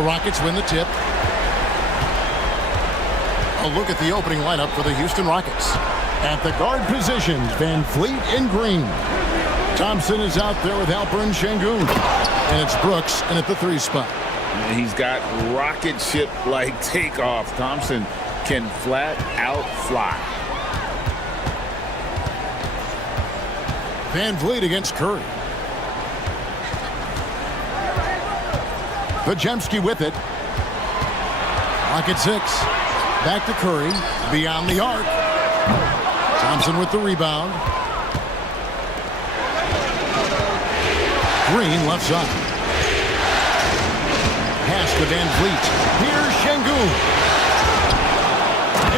The Rockets win the tip. A look at the opening lineup for the Houston Rockets. At the guard positions, Van Fleet and Green. Thompson is out there with Halper and Şengün. And it's Brooks in at the 3 spot. He's got rocket ship-like takeoff. Thompson can flat out fly. Van Vliet against Curry. Podziemski with it. Rocket 6. Back to Curry. Beyond the arc. Thompson with the rebound. Green left side. Pass to Van Vliet. Here's Şengün.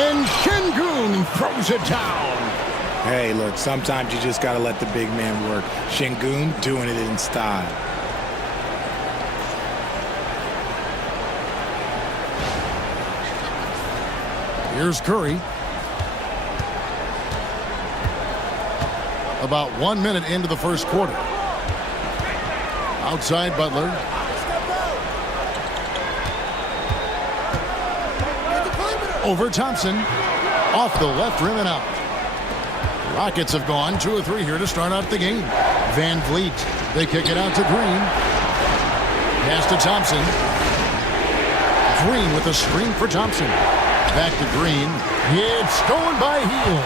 And Şengün throws it down. Hey, look, sometimes you just got to let the big man work. Şengün doing it in style. Here's Curry. About 1 minute into the first quarter. Outside Butler. Over Thompson. Off the left rim and out. Rockets have gone 2 or 3 here to start out the game. Van Vliet. They kick it out to Green. Pass to Thompson. Green with a screen for Thompson. Back to Green. It's stolen by Hield.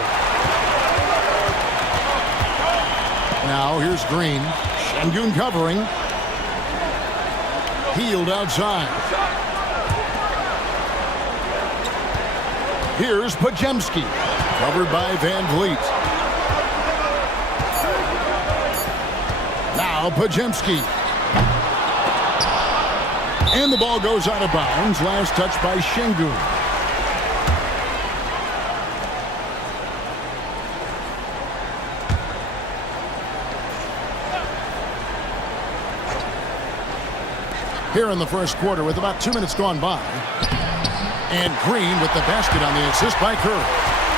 Now here's Green. Şengün covering. Hield outside. Here's Podziemski. Covered by Van Vliet. Now Podziemski. And the ball goes out of bounds. Last touch by Şengün. Here in the first quarter with about 2 minutes gone by. And Green with the basket on the assist by Curry.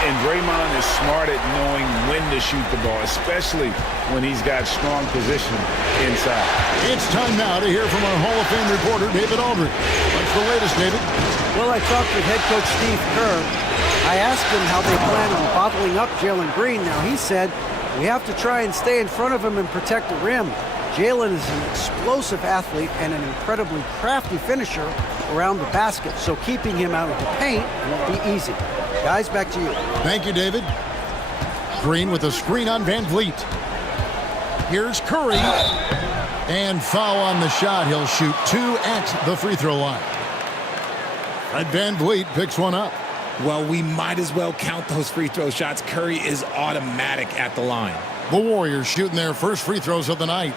And Draymond is smart at knowing when to shoot the ball, especially when he's got strong position inside. It's time now to hear from our Hall of Fame reporter, David Aldridge. What's the latest, David? Well, I talked with head coach Steve Kerr. I asked him how they plan on bottling up Jalen Green. Now, he said, we have to try and stay in front of him and protect the rim. Jalen is an explosive athlete and an incredibly crafty finisher around the basket, so keeping him out of the paint won't be easy. Guys, back to you. Thank you, David. Green with a screen on Van Vliet. Here's Curry. And foul on the shot. He'll shoot 2 at the free throw line. Fred Van Vliet picks one up. Well, we might as well count those free throw shots. Curry is automatic at the line. The Warriors shooting their first free throws of the night.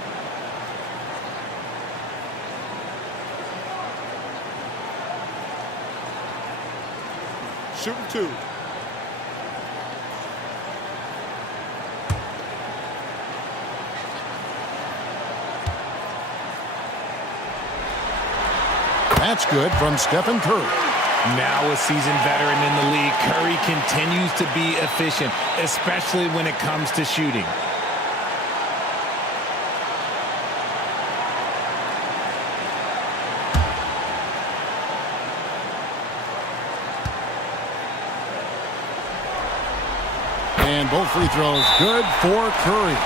Shooting 2. That's good from Stephen Curry. Now a seasoned veteran in the league, Curry continues to be efficient, especially when it comes to shooting. And both free throws good for Curry.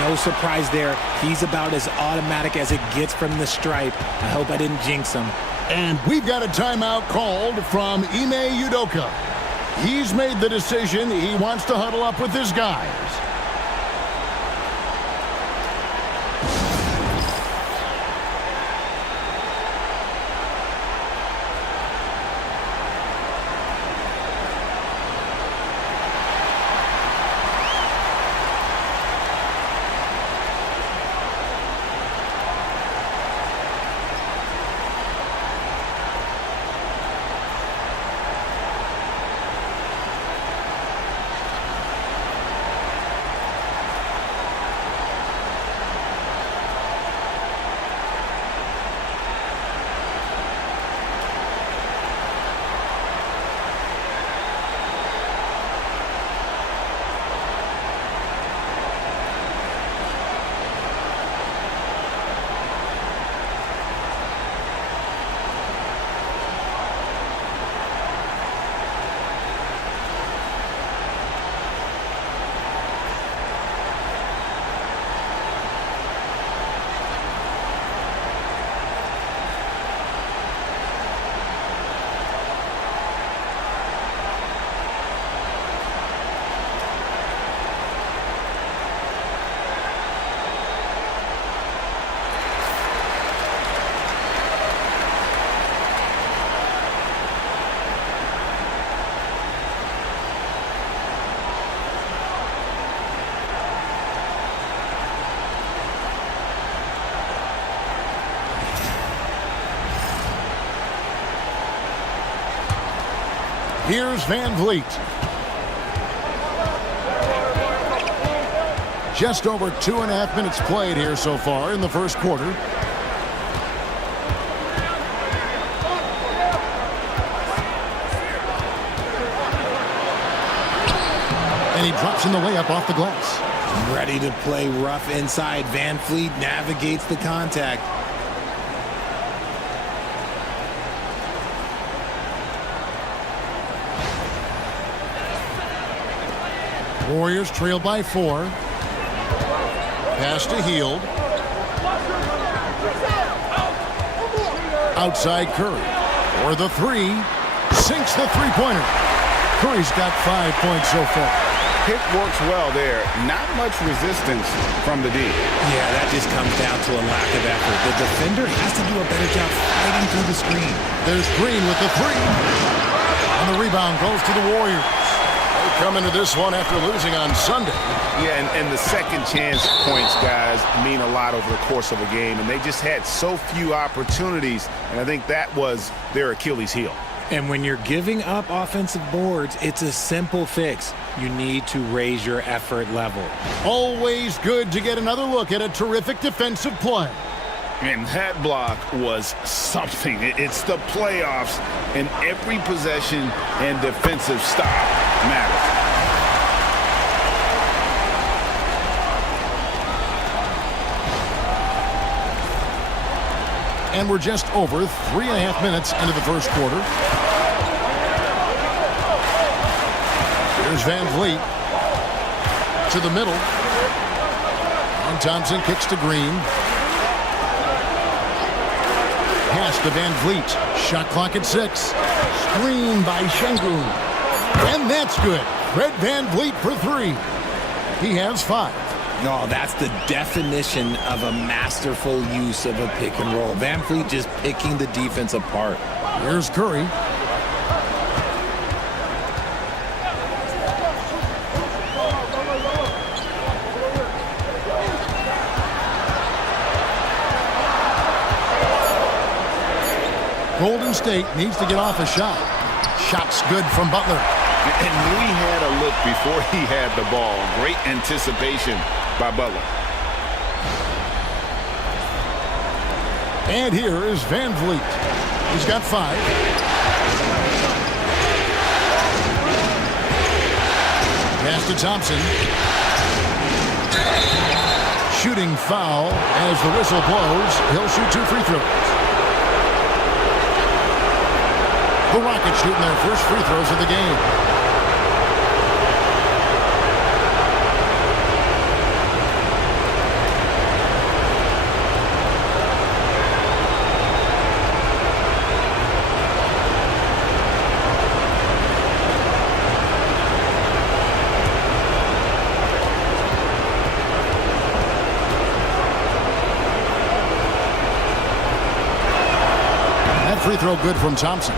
No surprise there. He's about as automatic as it gets from the stripe. I hope I didn't jinx him. And we've got a timeout called from Ime Udoka. He's made the decision. He wants to huddle up with his guys. Here's Van Vliet. Just over 2.5 minutes played here so far in the first quarter. And he drops in the layup off the glass. Ready to play rough inside. Van Vliet navigates the contact. Warriors trail by 4. Pass to Hield. Outside Curry. For the 3. Sinks the three-pointer. Curry's got 5 points so far. Pick works well there. Not much resistance from the D. Yeah, that just comes down to a lack of effort. The defender has to do a better job fighting through the screen. There's Green with the 3. And the rebound goes to the Warriors. They come into this one after losing on Sunday. Yeah, and the second chance points, guys, mean a lot over the course of a game. And they just had so few opportunities. And I think that was their Achilles heel. And when you're giving up offensive boards, it's a simple fix. You need to raise your effort level. Always good to get another look at a terrific defensive play. And that block was something. It's the playoffs, and every possession and defensive stop matters. And we're just over 3.5 minutes into the first quarter. Here's Van Vliet to the middle. And Thompson kicks to Green. Pass to Van Vliet. Shot clock at 6. Screen by Şengün. And that's good. Fred Van Vliet for 3. He has 5. No, that's the definition of a masterful use of a pick and roll. Van Vliet just picking the defense apart. Here's Curry. Golden State needs to get off a shot. Shot's good from Butler. And Lee had a look before he had the ball. Great anticipation by Butler. And here is Van Vliet. He's got 5. Pass to Thompson. Shooting foul as the whistle blows. He'll shoot 2 free throws. The Rockets shooting their first free throws of the game. That free throw good from Thompson.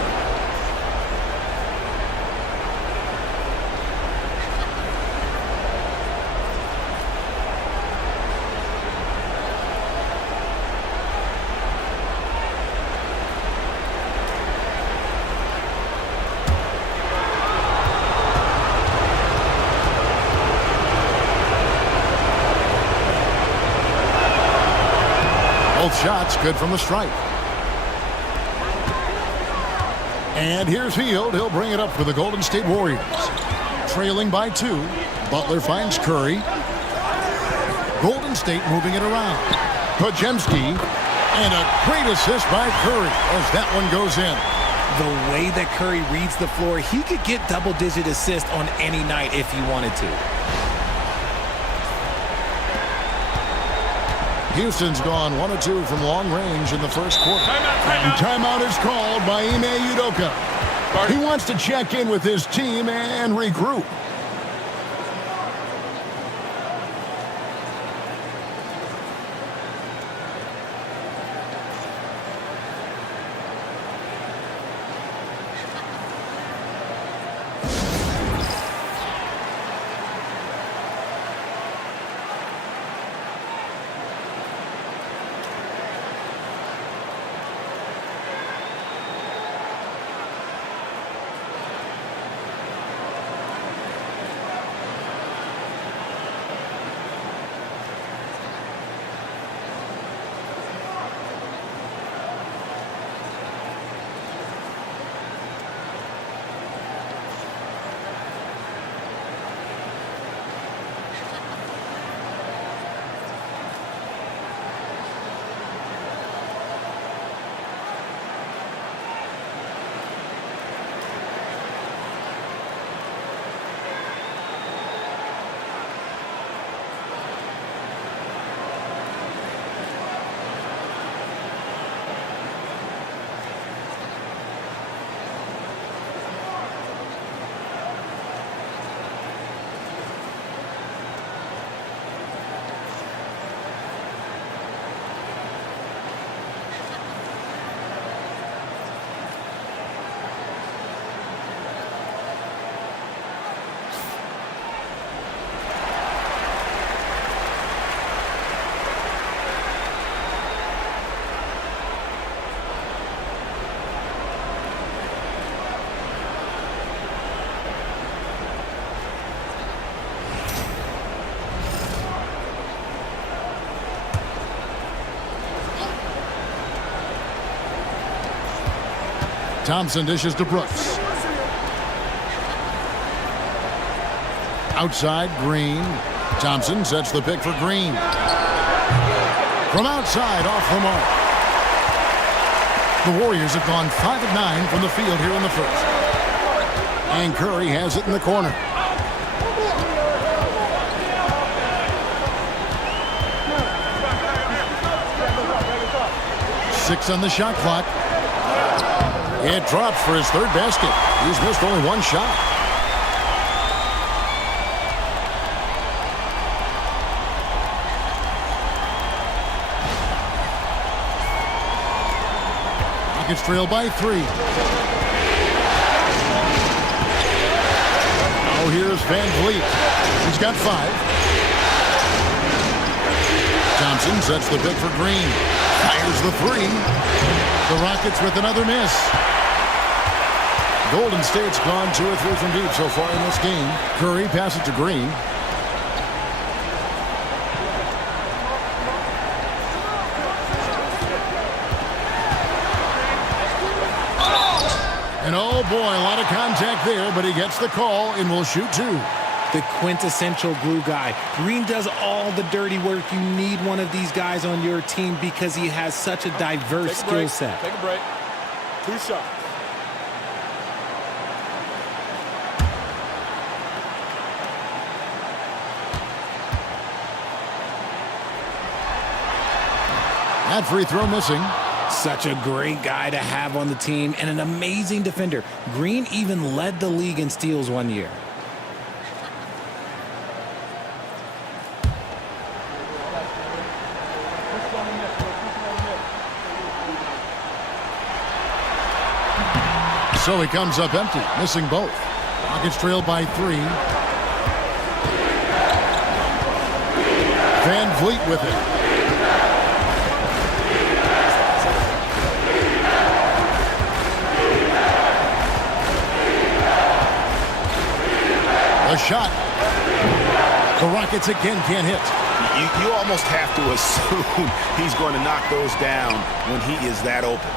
Both shots good from the stripe. And here's Hield. He'll bring it up for the Golden State Warriors. Trailing by 2. Butler finds Curry. Golden State moving it around. Podziemski. And a great assist by Curry as that one goes in. The way that Curry reads the floor, he could get double-digit assists on any night if he wanted to. Houston's gone 1 of 2 from long range in the first quarter. And timeout is called by Ime Udoka. He wants to check in with his team and regroup. Thompson dishes to Brooks. Outside, Green. Thompson sets the pick for Green. From outside, off the mark. The Warriors have gone 5 of 9 from the field here in the first. And Curry has it in the corner. Six on the shot clock. It drops for his third basket. He's missed only one shot. Rockets trail by 3. Oh, here's Van Vliet. He's got 5. Thompson sets the pick for Green. Fires the 3. The Rockets with another miss. Golden State's gone 2 or 3 from deep so far in this game. Curry passes to Green. And oh boy, a lot of contact there, but he gets the call and will shoot 2. The quintessential glue guy. Green does all the dirty work. You need one of these guys on your team because he has such a diverse skill set. Take a break. 2 shots. That free throw missing. Such a great guy to have on the team and an amazing defender. Green even led the league in steals one year. So he comes up empty, missing both. Rockets trail by 3. Van Vliet with it. A shot. The Rockets again can't hit. You almost have to assume he's going to knock those down when he is that open.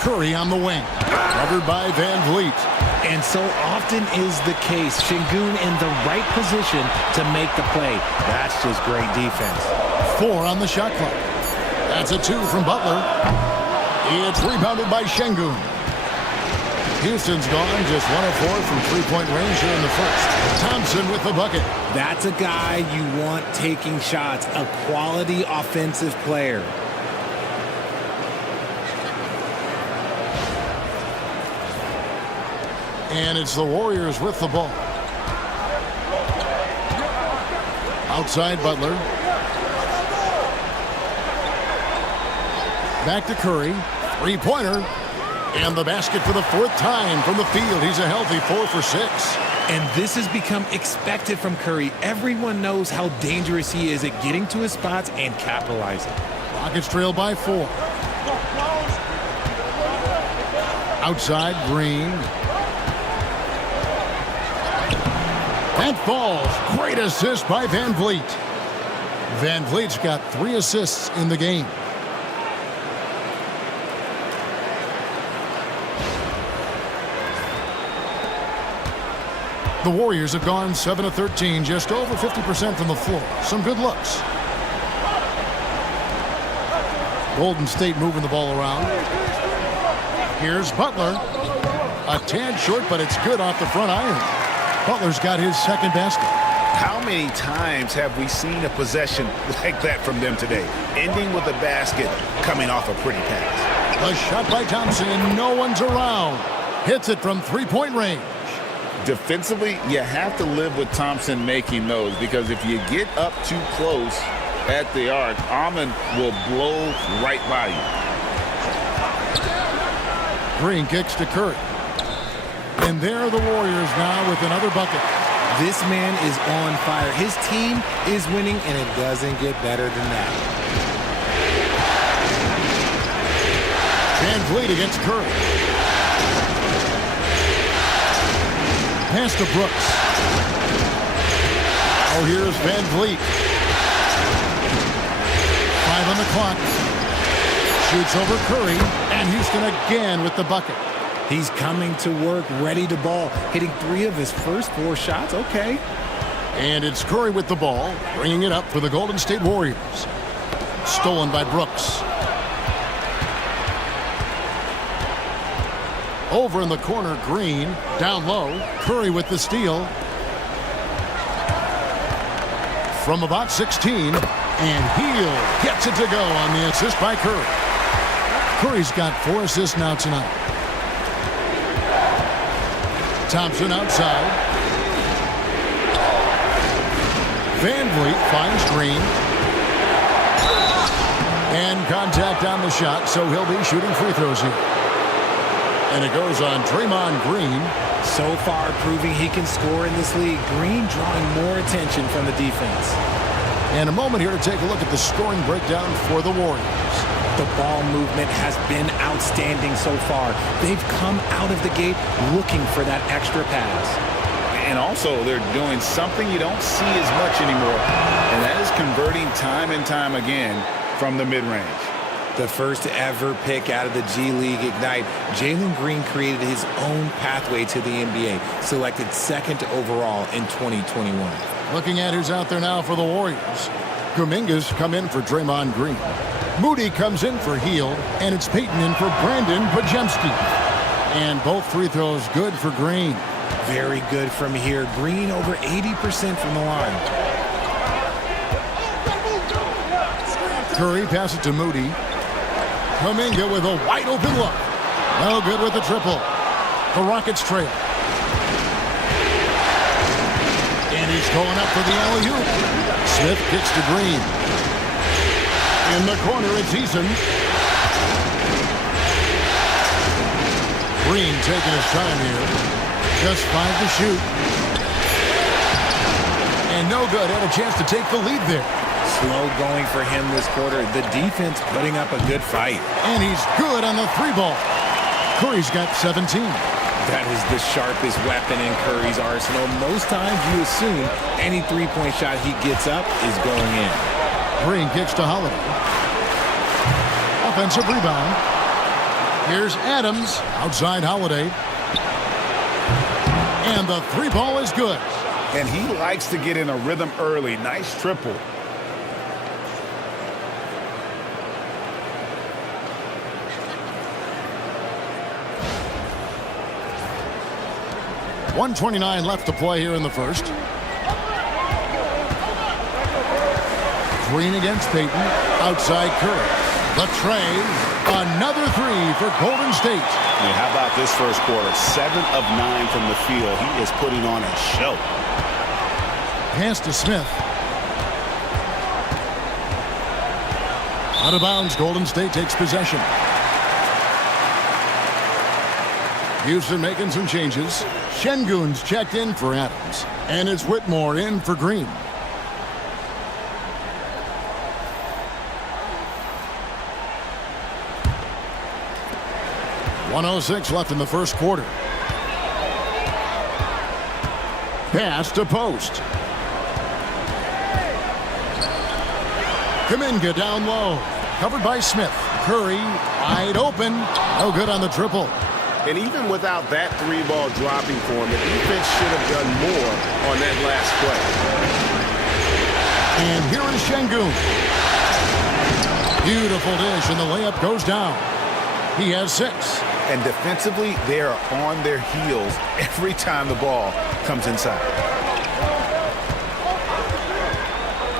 Curry on the wing. Covered by Van Vliet. And so often is the case. Şengün in the right position to make the play. That's just great defense. 4 on the shot clock. That's a 2 from Butler. It's rebounded by Şengün. Houston's gone just 1 of 4 from three-point range here in the first. Thompson with the bucket. That's a guy you want taking shots. A quality offensive player. And it's the Warriors with the ball. Outside Butler. Back to Curry. Three-pointer. And the basket for the 4th time from the field. He's a healthy 4 for 6. And this has become expected from Curry. Everyone knows how dangerous he is at getting to his spots and capitalizing. Rockets trail by 4. Outside, Green. That falls. Great assist by Van Vliet. Van Vliet's got 3 assists in the game. The Warriors have gone 7 of 13, just over 50% from the floor. Some good looks. Golden State moving the ball around. Here's Butler. A tad short, but it's good off the front iron. Butler's got his 2nd basket. How many times have we seen a possession like that from them today? Ending with a basket, coming off a pretty pass. A shot by Thompson. No one's around. Hits it from three-point range. Defensively, you have to live with Thompson making those, because if you get up too close at the arc, Ahmed will blow right by you. Green kicks to Curry. And there are the Warriors now with another bucket. This man is on fire. His team is winning, and it doesn't get better than that. Van Vliet against Curry. Pass to Brooks. Oh, here's Van Vliet. 5 on the clock. Shoots over Curry, and Houston again with the bucket. He's coming to work, ready to ball, hitting 3 of his first 4 shots. Okay. And it's Curry with the ball, bringing it up for the Golden State Warriors. Stolen by Brooks. Over in the corner, Green. Down low, Curry with the steal. From about 16, and Hield gets it to go on the assist by Curry. Curry's got 4 assists now tonight. Thompson outside. Van Vliet finds Green. And contact on the shot, so he'll be shooting free throws here. And it goes on Draymond Green. So far, proving he can score in this league. Green drawing more attention from the defense. And a moment here to take a look at the scoring breakdown for the Warriors. The ball movement has been outstanding so far. They've come out of the gate looking for that extra pass. And also, they're doing something you don't see as much anymore, and that is converting time and time again from the mid-range. The first ever pick out of the G League Ignite, Jalen Green created his own pathway to the NBA, selected 2nd overall in 2021. Looking at who's out there now for the Warriors. Kuminga's come in for Draymond Green. Moody comes in for Hield, and it's Payton in for Brandon Pajemski. And both free throws good for Green. Very good from here. Green over 80% from the line. Curry passes it to Moody. Kuminga with a wide open look. No good with the triple. The Rockets trail. And he's going up for the alley-oop. Smith kicks to Green. In the corner, it's Eason. Green taking his time here. Just 5 to shoot. And no good. Had a chance to take the lead there. Slow going for him this quarter. The defense putting up a good fight. And he's good on the 3-ball. Curry's got 17. That is the sharpest weapon in Curry's arsenal. Most times you assume any 3-point shot he gets up is going in. Green kicks to Holiday. Offensive rebound. Here's Adams. Outside Holiday. And the 3-ball is good. And he likes to get in a rhythm early. Nice triple. .129 left to play here in the first. Green against Payton. Outside Curry. The tray. Another 3 for Golden State. Yeah, how about this first quarter? 7 of 9 from the field. He is putting on a show. Pass to Smith. Out of bounds. Golden State takes possession. Houston making some changes. Şengün's checked in for Adams. And it's Whitmore in for Green. .106 left in the first quarter. Pass to Post. Kuminga down low. Covered by Smith. Curry wide open. No good on the triple. And even without that 3-ball dropping for him, the defense should have done more on that last play. And here is Şengün. Beautiful dish, and the layup goes down. He has 6. And defensively, they are on their heels every time the ball comes inside.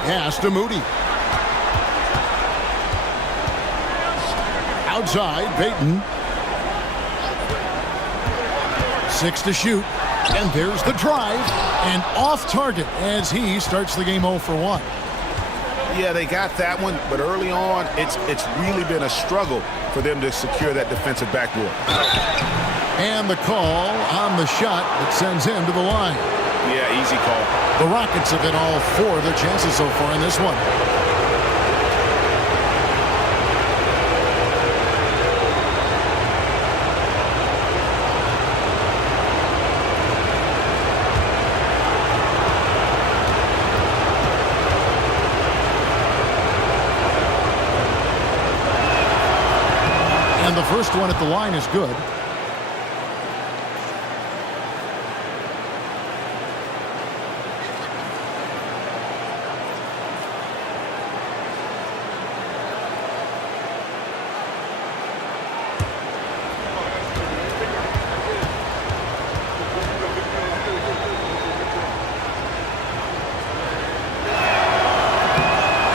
Pass to Moody. Outside, Payton. 6 to shoot. And there's the drive. And off target as he starts the game 0 for 1. Yeah, they got that one, but early on, it's really been a struggle for them to secure that defensive backboard. And the call on the shot that sends him to the line. Yeah, easy call. The Rockets have hit all 4 of their chances so far in this one. And the first one at the line is good.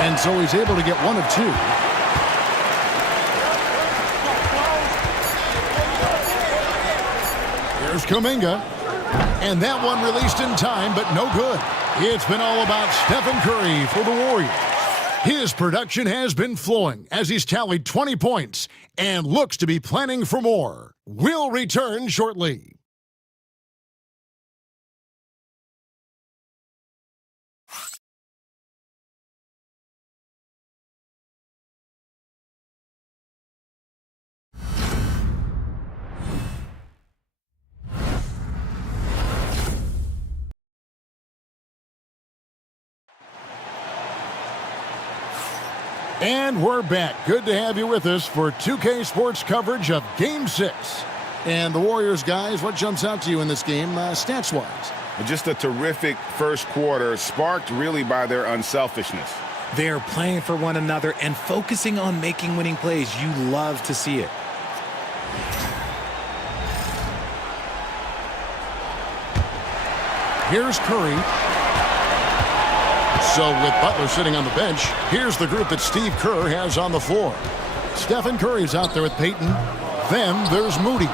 And so he's able to get one of two. Here's Kuminga. And that one released in time, but no good. It's been all about Stephen Curry for the Warriors. His production has been flowing as he's tallied 20 points and looks to be planning for more. We'll return shortly. And we're back. Good to have you with us for 2K Sports coverage of Game 6. And the Warriors, guys, what jumps out to you in this game, stats-wise? Just a terrific first quarter, sparked really by their unselfishness. They're playing for one another and focusing on making winning plays. You love to see it. Here's Curry. So with Butler sitting on the bench, here's the group that Steve Kerr has on the floor. Stephen Curry's out there with Peyton. Then there's Moody.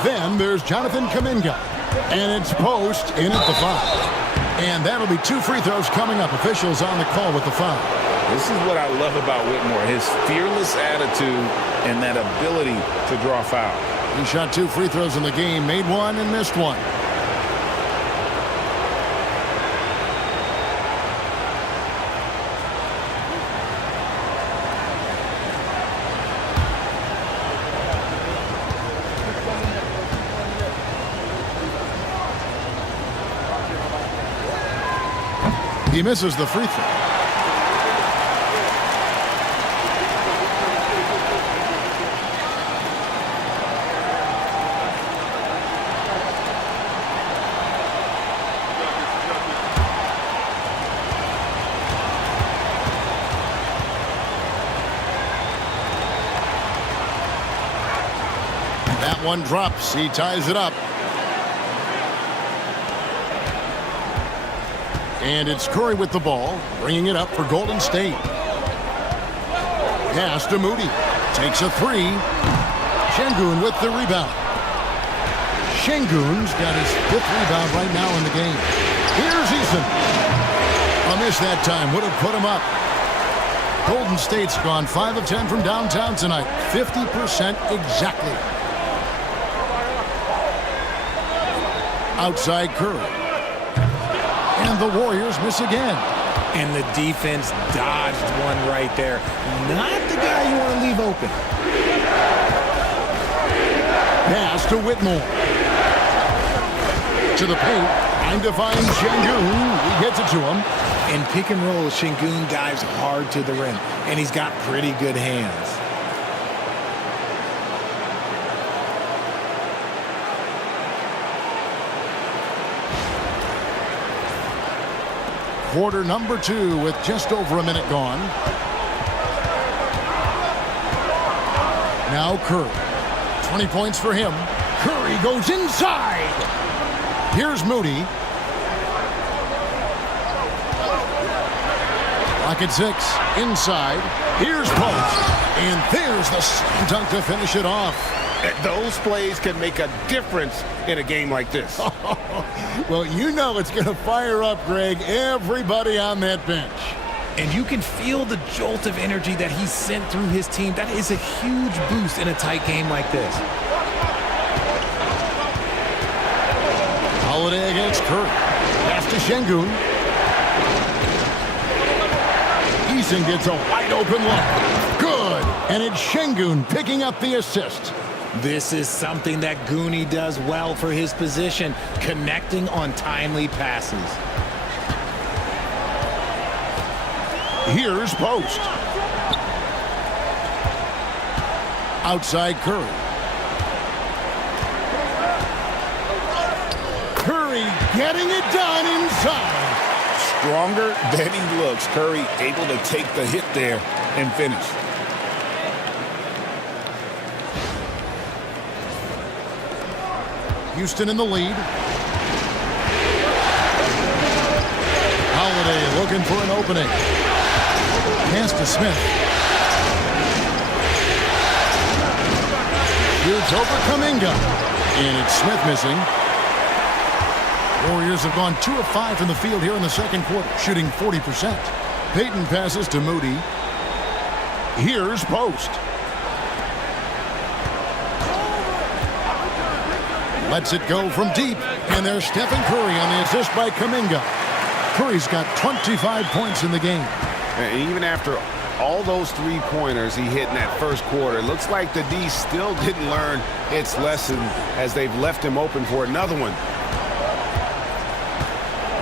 Then there's Jonathan Kuminga. And it's Post in at the foul. And that'll be 2 free throws coming up. Officials on the call with the foul. This is what I love about Whitmore, his fearless attitude and that ability to draw foul. He shot 2 free throws in the game, made one and missed one. He misses the free throw. That one drops. He ties it up. And it's Curry with the ball, bringing it up for Golden State. Pass to Moody. Takes a three. Şengün with the rebound. Şengün's got his 5th rebound right now in the game. Here's Eason. A miss that time would have put him up. Golden State's gone 5 of 10 from downtown tonight. 50% exactly. Outside Curry. And the Warriors miss again. And the defense dodged one right there. Not the guy you want to leave open. Pass to Whitmore. To the paint. Trying to find Şengün. He gets it to him. In pick and roll, Şengün dives hard to the rim. And he's got pretty good hands. Quarter number 2 with just over a minute gone. Now Curry. 20 points for him. Curry goes inside. Here's Moody. Clock at 6. Inside. Here's Post. And there's the slam dunk to finish it off. Those plays can make a difference in a game like this. Well, you know it's going to fire up, Greg, everybody on that bench. And you can feel the jolt of energy that he's sent through his team. That is a huge boost in a tight game like this. Holiday against Curry. Pass to Şengün. Eason gets a wide open look. Good. And it's Şengün picking up the assist. This is something that Goonie does well for his position, connecting on timely passes. Here's Post. Outside Curry. Curry getting it done inside. Stronger than he looks. Curry able to take the hit there and finish. Houston in the lead. Holiday looking for an opening. Pass to Smith. Shoots over Kuminga. And it's Smith missing. Warriors have gone 2 of 5 from the field here in the second quarter, shooting 40%. Payton passes to Moody. Here's Post. Lets it go from deep. And there's Stephen Curry on the assist by Kuminga. Curry's got 25 points in the game. And even after all those three-pointers he hit in that first quarter, it looks like the D still didn't learn its lesson as they've left him open for another one.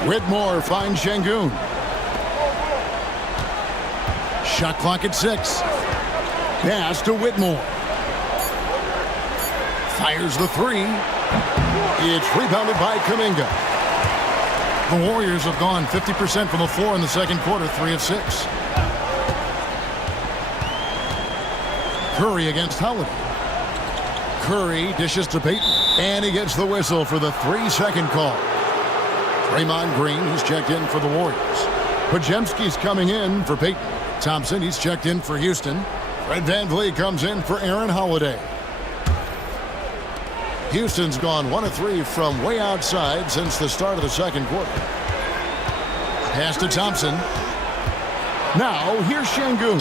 Whitmore finds Şengün. Shot clock at 6. Pass to Whitmore. Fires the 3. It's rebounded by Kuminga. The Warriors have gone 50% from the floor in the second quarter, 3 of 6. Curry against Holiday. Curry dishes to Payton, and he gets the whistle for the 3-second call. Draymond Green, he's checked in for the Warriors. Podziemski's coming in for Payton. Thompson, he's checked in for Houston. Fred VanVleet comes in for Aaron Holiday. Houston's gone 1 of 3 from way outside since the start of the second quarter. Pass to Thompson. Now, here's Şengün.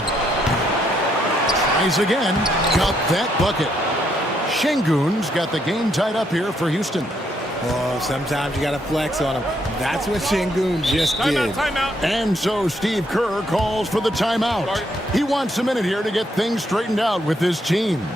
Tries again. Got that bucket. Şengün's got the game tied up here for Houston. Oh, sometimes you got to flex on him. That's what Şengün just did. Timeout. And so Steve Kerr calls for the timeout. He wants a minute here to get things straightened out with his team.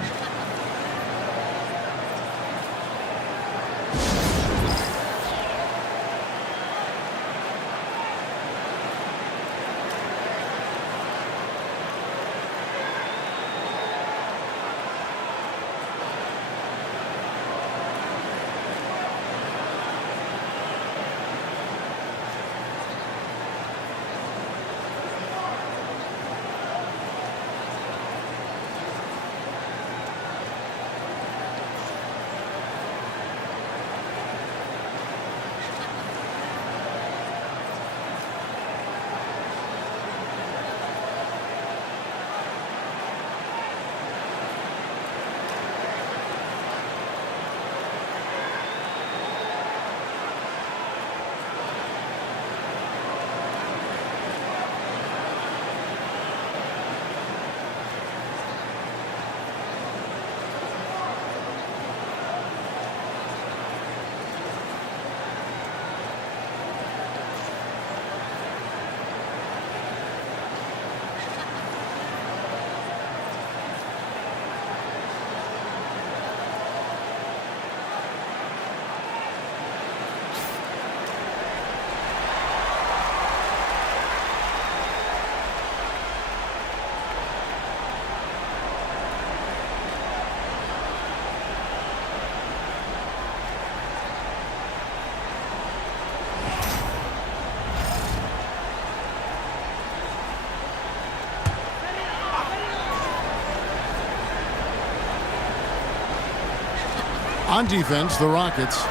On defense, the Rockets.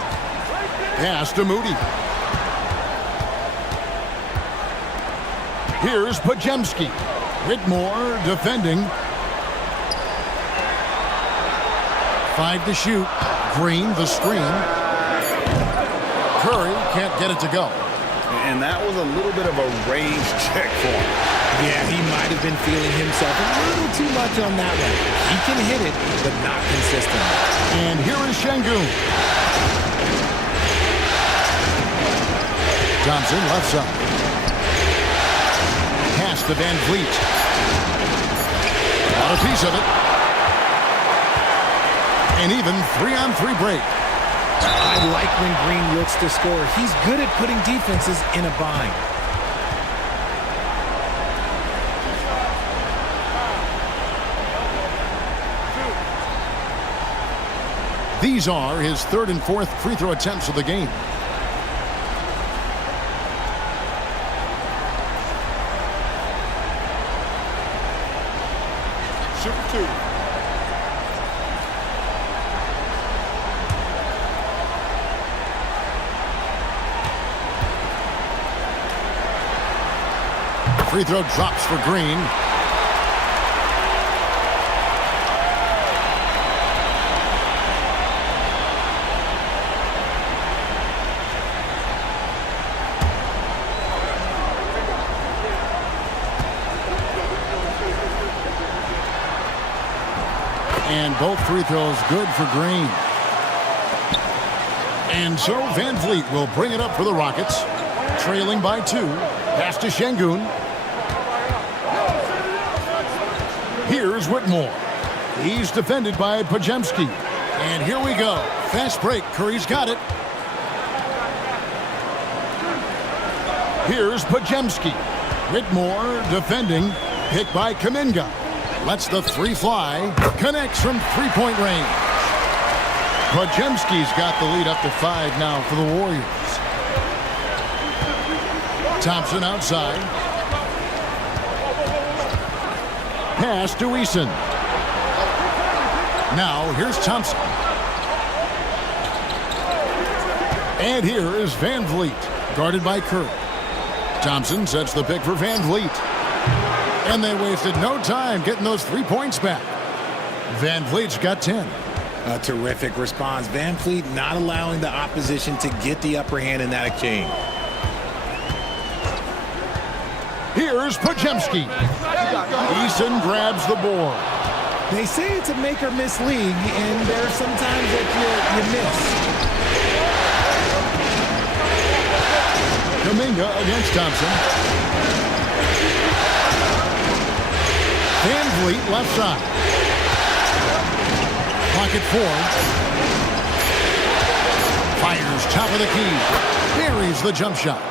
Pass to Moody. Here's Podziemski. Whitmore defending. 5 to shoot. Green, the screen. Curry can't get it to go. And that was a little bit of a range check for him. Yeah, he might have been feeling himself a little too much on that one. He can hit it, but not consistently. And here is Şengün. Thompson left side. Pass to VanVleet. Got a piece of it. An even 3-on-3 break. I like when Green looks to score. He's good at putting defenses in a bind. These are his third and fourth free throw attempts of the game. Shooting 2. Free throw drops for Green. And both free throws good for Green. And so Van Vliet will bring it up for the Rockets. Trailing by 2. Pass to Şengün. Here's Whitmore. He's defended by Podziemski. And here we go. Fast break. Curry's got it. Here's Podziemski. Whitmore defending. Picked by Kuminga. Lets the three fly. Connects from three-point range. Podziemski's got the lead up to 5 now for the Warriors. Thompson outside. Pass to Eason. Now here's Thompson. And here is Van Vliet, guarded by Curry. Thompson sets the pick for Van Vliet. And they wasted no time getting those 3 points back. Van Vliet's got 10. A terrific response. Van Vliet not allowing the opposition to get the upper hand in that exchange. Here's Podziemski. Eason grabs the board. They say it's a make or miss league, and there are some times that you miss. Kuminga against Thompson. Van Vliet left side. Pocket 4. Fires top of the key. Buries the jump shot.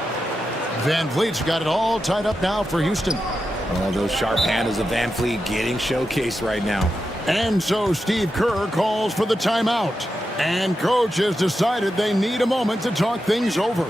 Van Vliet's got it all tied up now for Houston. Oh, those sharp handles of Van Vliet getting showcased right now. And so Steve Kerr calls for the timeout. And coach has decided they need a moment to talk things over.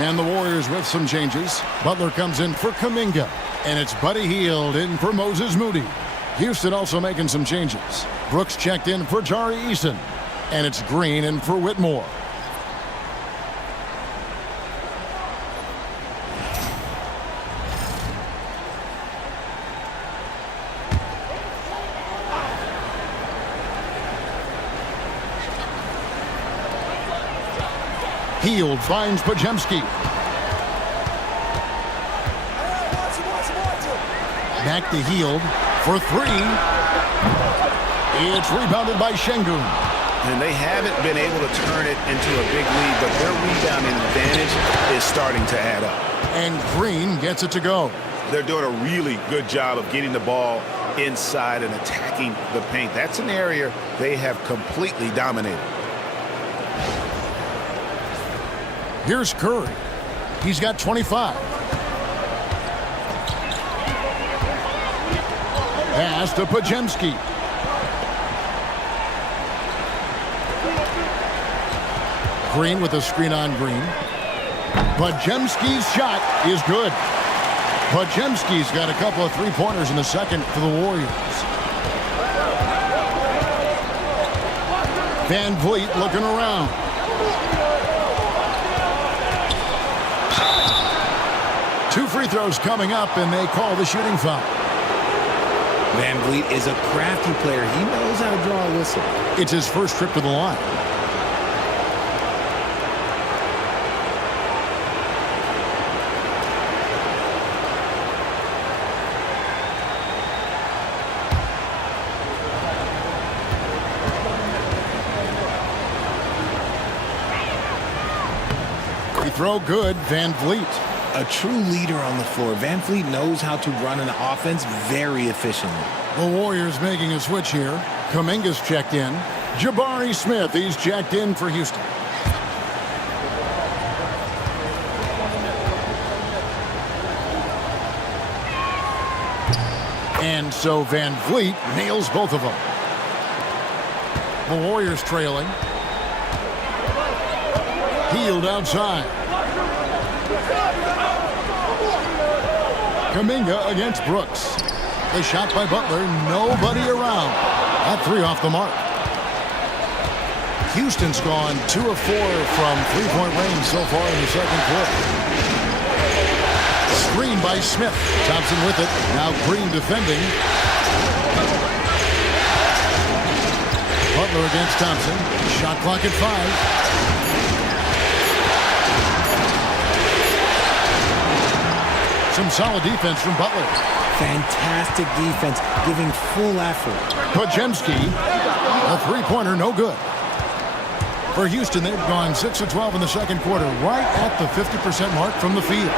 And the Warriors with some changes. Butler comes in for Kuminga. And it's Buddy Hield in for Moses Moody. Houston also making some changes. Brooks checked in for Tari Eason. And it's Green in for Whitmore. Hield finds Podziemski. Back to Hield for 3. It's rebounded by Şengün. And they haven't been able to turn it into a big lead, but their rebounding advantage is starting to add up. And Green gets it to go. They're doing a really good job of getting the ball inside and attacking the paint. That's an area they have completely dominated. Here's Curry. He's got 25. Pass to Pajemski. Green with a screen on Green. Pajemski's shot is good. Pajemski's got a couple of three-pointers in the second for the Warriors. Van Vliet looking around. Two free throws coming up, and they call the shooting foul. Van Vliet is a crafty player. He knows how to draw a whistle. It's his first trip to the line. Free throw good, Van Vliet. A true leader on the floor. Van Vliet knows how to run an offense very efficiently. The Warriors making a switch here. Kuminga's checked in. Jabari Smith, he's checked in for Houston. And so Van Vliet nails both of them. The Warriors trailing. Healed outside. Kuminga against Brooks. The shot by Butler, nobody around. That three off the mark. Houston's gone 2 of 4 from three-point range so far in the second quarter. Screen by Smith. Thompson with it. Now Green defending. Butler against Thompson. Shot clock at 5. Some solid defense from Butler. Fantastic defense, giving full effort. Pajemski, a three-pointer, no good. For Houston, they've gone 6 of 12 in the second quarter, right at the 50% mark from the field.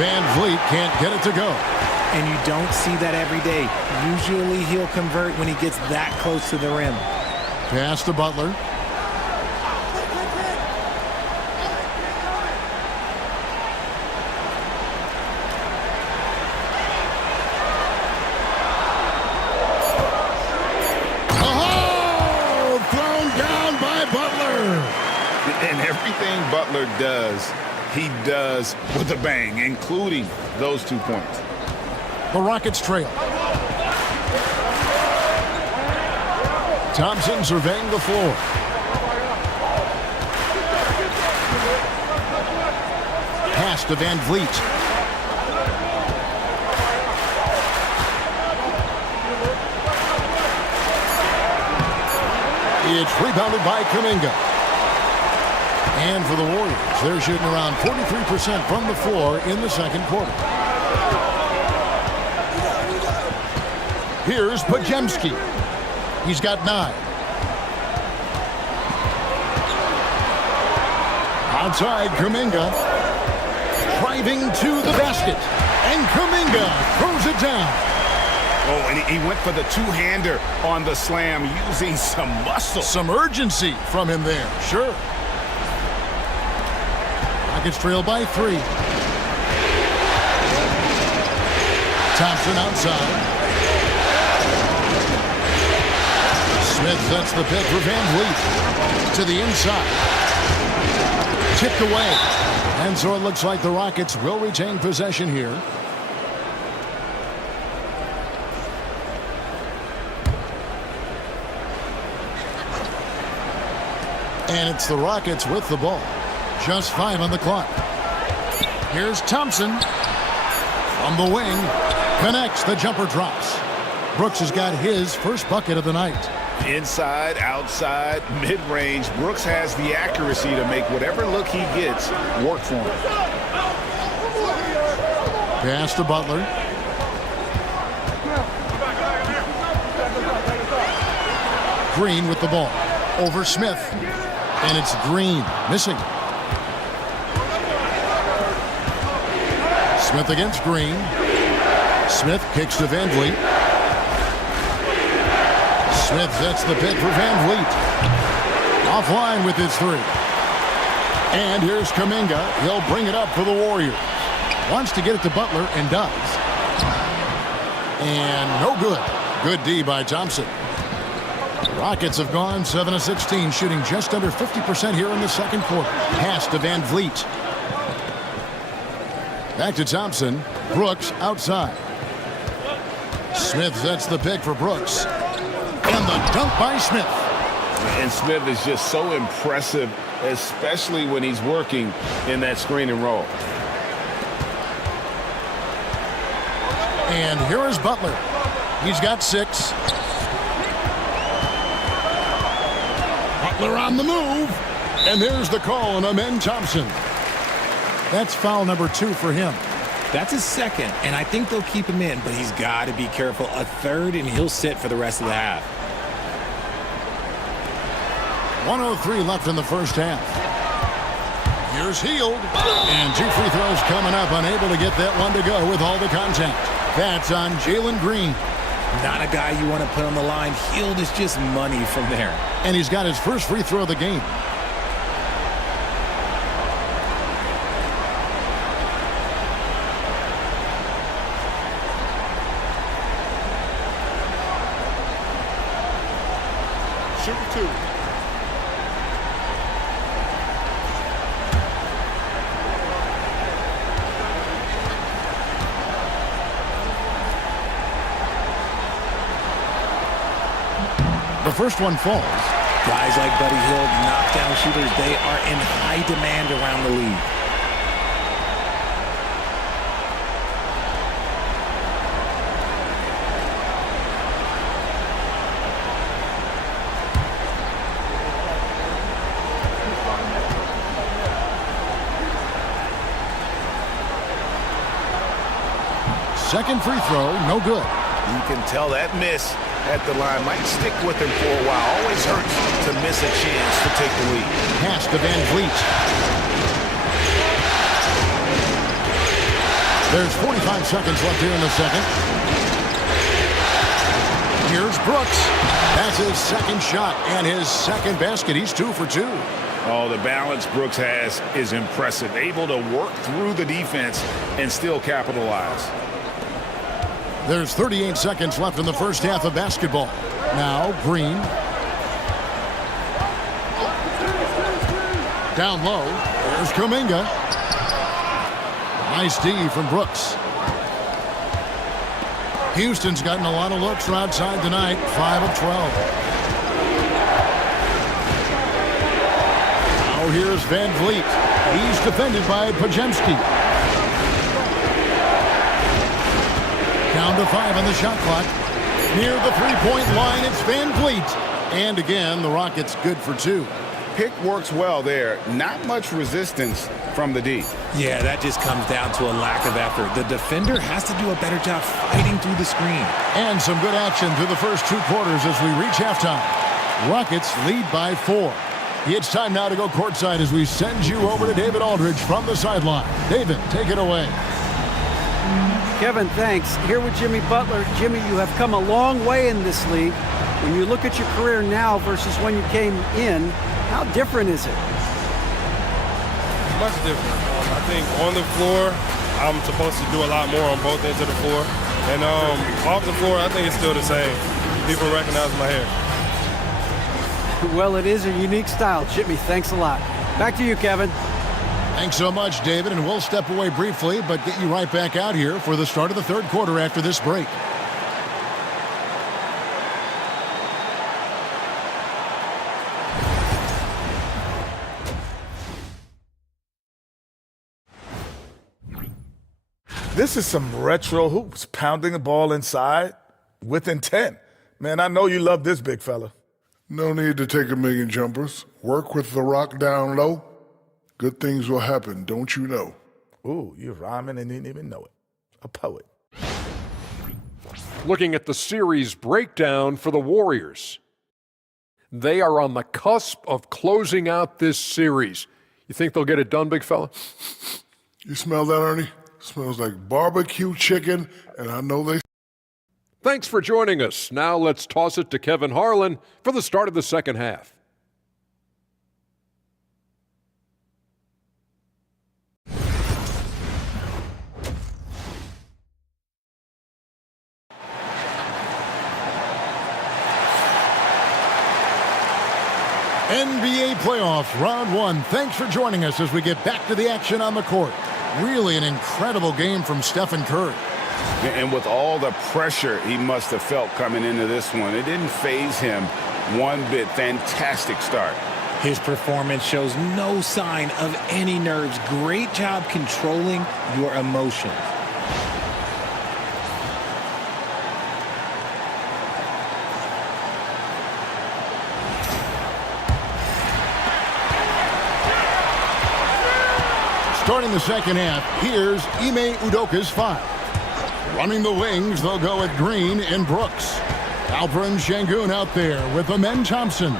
Van Vliet can't get it to go. And you don't see that every day. Usually he'll convert when he gets that close to the rim. Pass to Butler. And everything Butler does, he does with a bang, including those 2 points. The Rockets trail. Thompson surveying the floor. Pass to Van Vliet. It's rebounded by Kuminga. And for the Warriors, they're shooting around 43% from the floor in the second quarter. Here's Pajemski. He's got 9. Outside, Kuminga. Driving to the basket. And Kuminga throws it down. Oh, and he went for the two-hander on the slam, using some muscle. Some urgency from him there, sure. Rockets trail by 3. Thompson outside. Smith sets the pick for Van Vliet. To the inside. Tipped away. And so it looks like the Rockets will retain possession here. And it's the Rockets with the ball. Just 5 on the clock. Here's Thompson. From the wing. Connects. The jumper drops. Brooks has got his first bucket of the night. Inside, outside, mid-range. Brooks has the accuracy to make whatever look he gets work for him. Pass to Butler. Green with the ball. Over Smith. And it's Green missing. Smith against Green. Smith kicks to Van Vliet. Smith sets the pick for Van Vliet. Offline with his 3. And here's Kuminga. He'll bring it up for the Warriors. Wants to get it to Butler and does. And no good. Good D by Thompson. Rockets have gone 7 of 16, shooting just under 50% here in the second quarter. Pass to Van Vliet. Back to Thompson. Brooks outside. Smith sets the pick for Brooks. And the dunk by Smith. And Smith is just so impressive, especially when he's working in that screen and roll. And here is Butler. He's got 6. Butler on the move. And there's the call on Amen Thompson. That's foul number 2 for him. That's his second, and I think they'll keep him in, but he's got to be careful. A third, and he'll sit for the rest of the half. 1:03 left in the first half. Here's Hield. And 2 free throws coming up, unable to get that one to go with all the contact. That's on Jalen Green. Not a guy you want to put on the line. Hield is just money from there. And he's got his first free throw of the game. Shoot 2. The first one falls. Guys like Buddy Hield, knockdown shooters, they are in high demand around the league. Second free throw, no good. You can tell that miss at the line might stick with him for a while. Always hurts to miss a chance to take the lead. Pass to Van Vliet. There's 45 seconds left here in the second. Here's Brooks. That's his second shot and his second basket. He's 2 for 2. Oh, the balance Brooks has is impressive. Able to work through the defense and still capitalize. There's 38 seconds left in the first half of basketball. Now Green. Down low. There's Kuminga. Nice D from Brooks. Houston's gotten a lot of looks from outside tonight. 5 of 12. Now here's Van Vliet. He's defended by Pajemski. Down to 5 on the shot clock. Near the three-point line, it's Van Vliet. And again, the Rockets good for 2. Pick works well there. Not much resistance from the D. Yeah, that just comes down to a lack of effort. The defender has to do a better job fighting through the screen. And some good action through the first 2 quarters as we reach halftime. Rockets lead by 4. It's time now to go courtside as we send you over to David Aldridge from the sideline. David, take it away. Kevin, thanks. Here with Jimmy Butler. Jimmy, you have come a long way in this league. When you look at your career now versus when you came in, how different is it? Much different. I think on the floor, I'm supposed to do a lot more on both ends of the floor. And off the floor, I think it's still the same. People recognize my hair. Well, it is a unique style. Jimmy, thanks a lot. Back to you, Kevin. Thanks so much, David, and we'll step away briefly, but get you right back out here for the start of the third quarter after this break. This is some retro hoops, pounding the ball inside with intent. Man, I know you love this, big fella. No need to take a million jumpers. Work with the rock down low. Good things will happen, don't you know? Ooh, you're rhyming and didn't even know it. A poet. Looking at the series breakdown for the Warriors. They are on the cusp of closing out this series. You think they'll get it done, big fella? You smell that, Ernie? Smells like barbecue chicken, and I know they... Thanks for joining us. Now let's toss it to Kevin Harlan for the start of the second half. NBA playoffs, round one. Thanks for joining us as we get back to the action on the court. Really an incredible game from Stephen Curry. And with all the pressure he must have felt coming into this one, it didn't faze him one bit. Fantastic start. His performance shows no sign of any nerves. Great job controlling your emotions. Starting the second half, here's Ime Udoka's 5. Running the wings, they'll go with Green and Brooks. Alperen Şengün out there with Amen Thompson.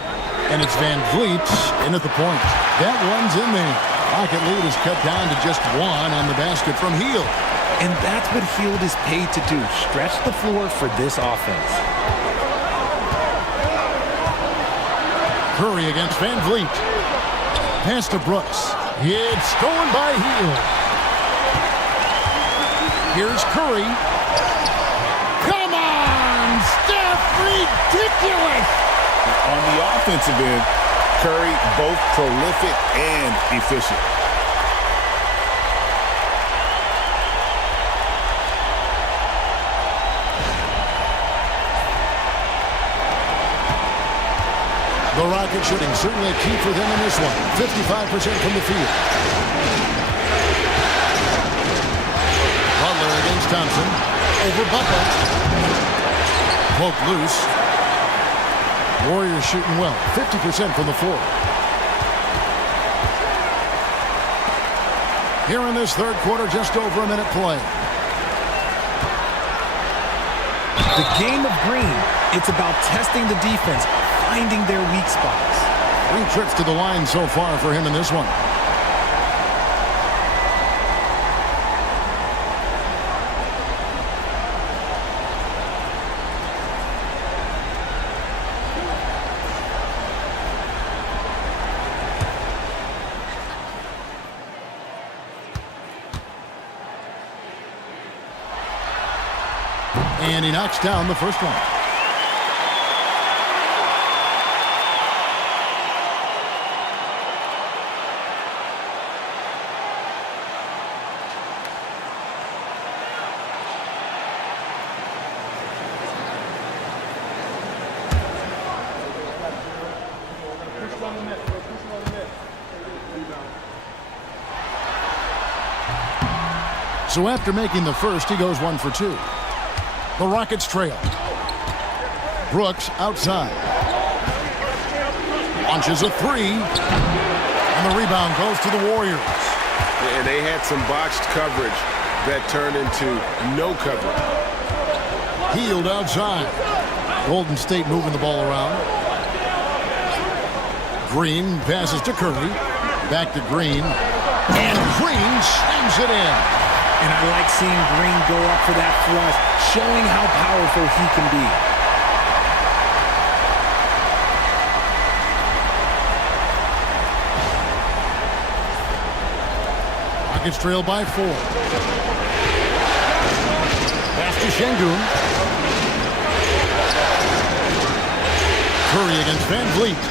And it's Van Vliet in at the point. That one's in there. Rocket lead is cut down to just 1 on the basket from Hield. And that's what Hield is paid to do, stretch the floor for this offense. Curry against Van Vliet. Pass to Brooks. It's stolen by Hield. Here's Curry. Come on, Steph, ridiculous! On the offensive end, Curry both prolific and efficient. The Rocket shooting certainly a key for them in this one. 55% from the field. Butler against Thompson. Over Butler. Poke loose. Warriors shooting well. 50% from the floor. Here in this third quarter, just over a minute play. The game of green, it's about testing the defense, finding their weak spots. 3 trips to the line so far for him in this one. And he knocks down the first one. So after making the first, he goes 1 for 2. The Rockets trail. Brooks outside. Launches a 3. And the rebound goes to the Warriors. And they had some botched coverage that turned into no coverage. Hield outside. Golden State moving the ball around. Green passes to Curry. Back to Green. And Green slams it in. And I like seeing Green go up for that flush, showing how powerful he can be. Rockets trail by 4. Pass to Şengün. Curry against Van Vliet.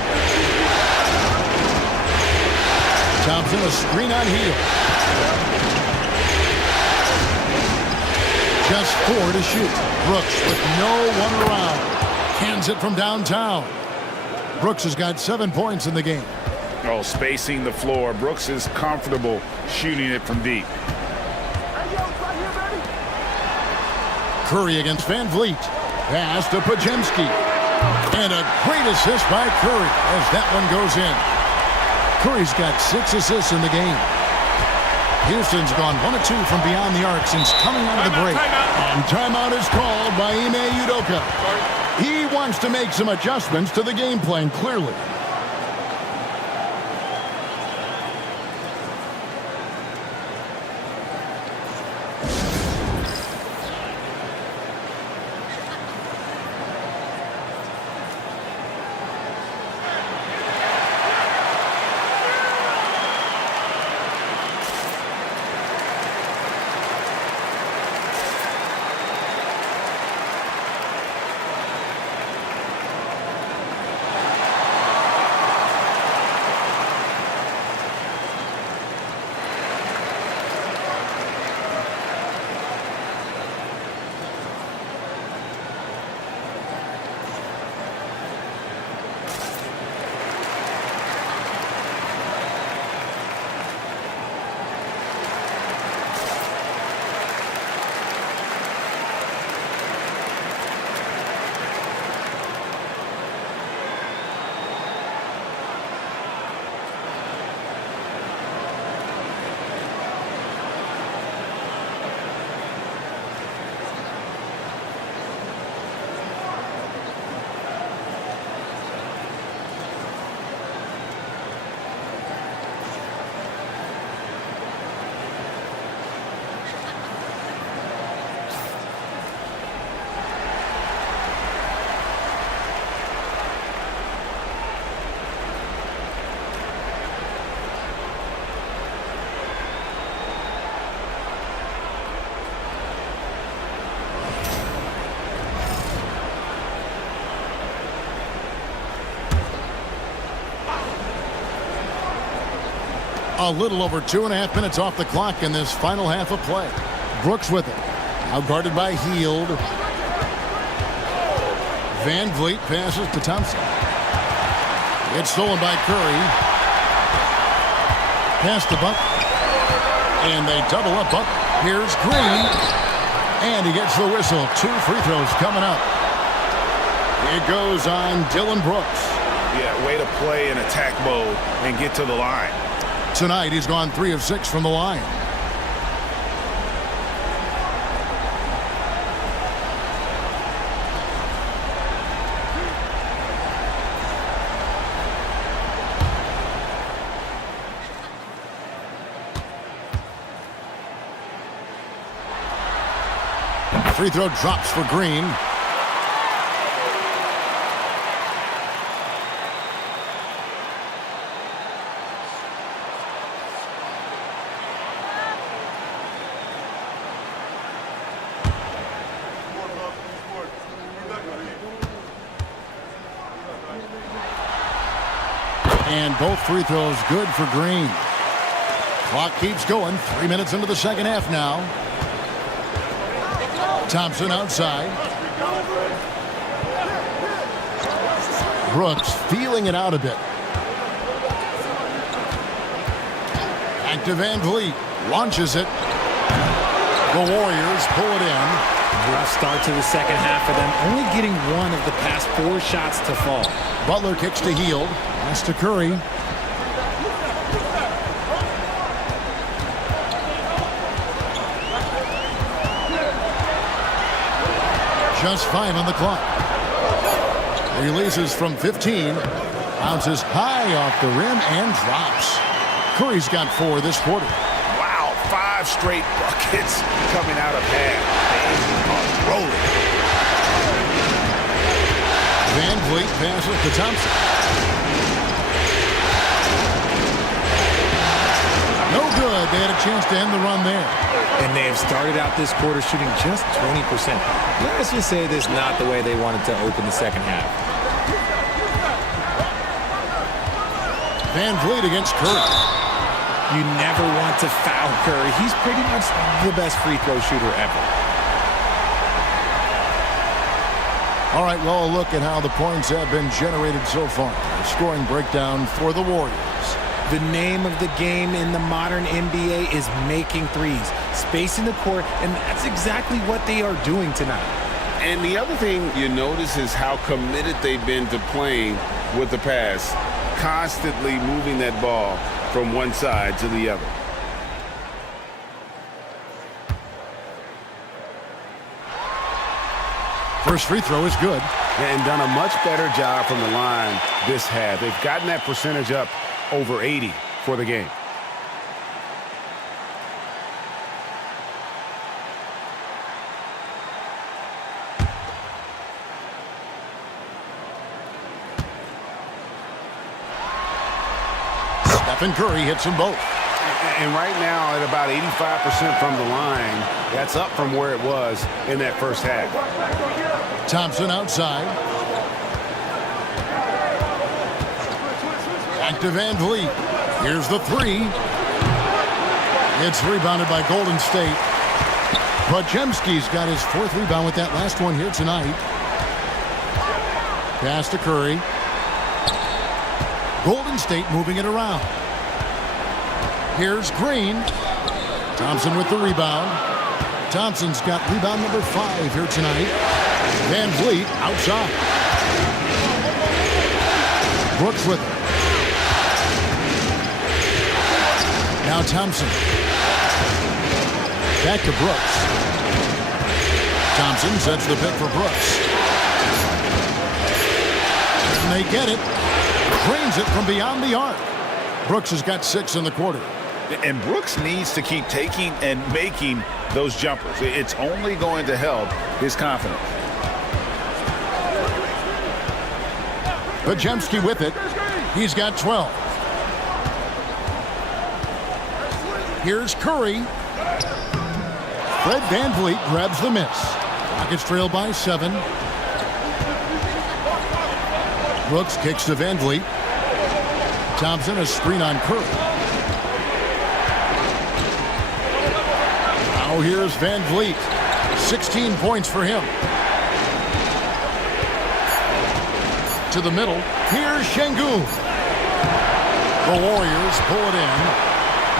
Thompson, a screen on Hield. Just 4 to shoot. Brooks with no one around. Cans it from downtown. Brooks has got 7 points in the game. Oh, spacing the floor. Brooks is comfortable shooting it from deep. Curry against Van Vliet. Pass to Pajemski. And a great assist by Curry as that one goes in. Curry's got 6 assists in the game. Houston's gone 1 of 2 from beyond the arc since coming out of the break. And timeout is called by Ime Udoka. He wants to make some adjustments to the game plan, clearly. A little over 2.5 minutes off the clock in this final half of play. Brooks with it. Now guarded by Hield. Van Vliet passes to Thompson. It's stolen by Curry. Pass to Buck. And they double up Buck. Here's Green. And he gets the whistle. 2 free throws coming up. It goes on Dylan Brooks. Yeah, way to play in attack mode and get to the line. Tonight, he's gone 3 of 6 from the line. Free throw drops for Green. And both free throws good for Green. Clock keeps going. 3 minutes into the second half now. Thompson outside. Brooks feeling it out a bit. Back to Van Vliet. Launches it. The Warriors pull it in. Rough start to the second half for them. Only getting 1 of the past 4 shots to fall. Butler kicks to Hield. Pass to Curry. Just 5 on the clock. Releases from 15. Bounces high off the rim and drops. Curry's got 4 this quarter. Wow, 5 straight buckets coming out of half. They are rolling. Van Vliet passes to Thompson. No good. They had a chance to end the run there. And they have started out this quarter shooting just 20%. Let's just say this is not the way they wanted to open the second half. Van Vliet against Curry. You never want to foul Curry. He's pretty much the best free throw shooter ever. All right, well, a look at how the points have been generated so far. A scoring breakdown for the Warriors. The name of the game in the modern NBA is making threes, spacing the court, and that's exactly what they are doing tonight. And the other thing you notice is how committed they've been to playing with the pass, constantly moving that ball from one side to the other. First free throw is good. And done a much better job from the line this half. They've gotten that percentage up over 80 for the game. Stephen Curry hits them both. And right now at about 85% from the line, that's up from where it was in that first half. Thompson outside. Back to Van Vliet. Here's the 3. It's rebounded by Golden State. Podziemski's got his 4th rebound with that last one here tonight. Pass to Curry. Golden State moving it around. Here's Green. Thompson with the rebound. Thompson's got rebound number 5 here tonight. Van Vliet outside. Brooks with it. Now Thompson. Back to Brooks. Thompson sets the pick for Brooks. And they get it. Drains it from beyond the arc. Brooks has got 6 in the quarter. And Brooks needs to keep taking and making those jumpers. It's only going to help his confidence. Podziemski with it. He's got 12. Here's Curry. Fred Van Vliet grabs the miss. Rockets trail by 7. Brooks kicks to Van Vliet. Thompson a screen on Curry. Now here's Van Vliet. 16 points for him. To the middle. Here's Şengün. The Warriors pull it in.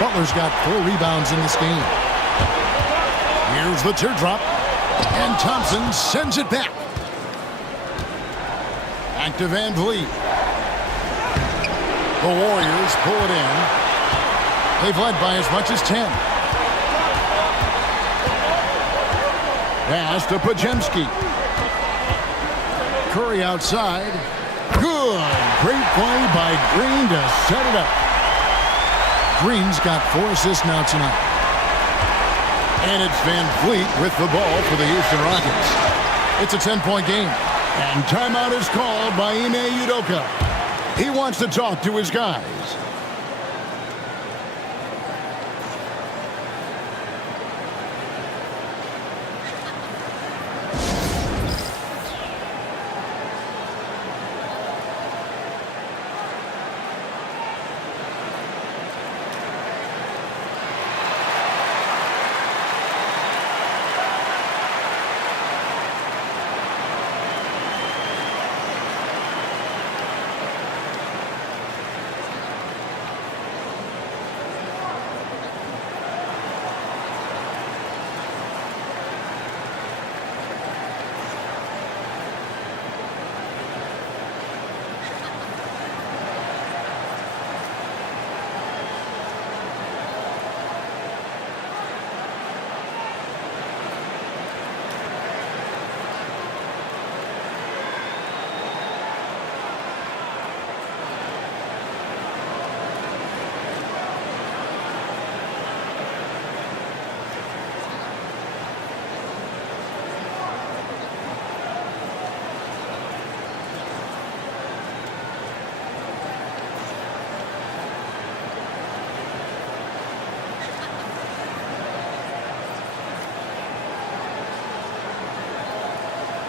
Butler's got 4 rebounds in this game. Here's the teardrop. And Thompson sends it back. Back to Van Vliet. The Warriors pull it in. They've led by as much as 10. Pass to Podziemski. Curry outside. Good. Great play by Green to set it up. Green's got 4 assists now tonight. And it's Van Vliet with the ball for the Houston Rockets. It's a 10-point game. And timeout is called by Ime Udoka. He wants to talk to his guys.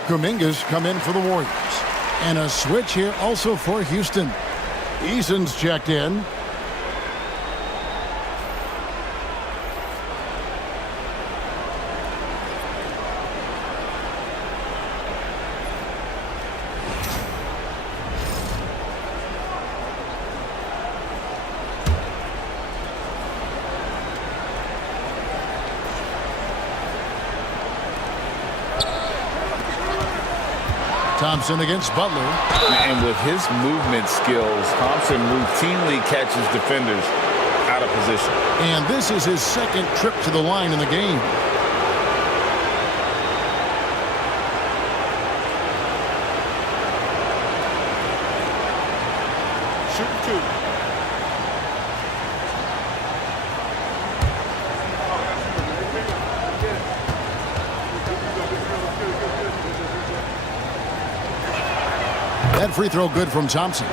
Kuminga's come in for the Warriors. And a switch here also for Houston. Eason's checked in. Thompson against Butler. And with his movement skills, Thompson routinely catches defenders out of position. And this is his second trip to the line in the game. Shoot 2. That free throw good from Thompson.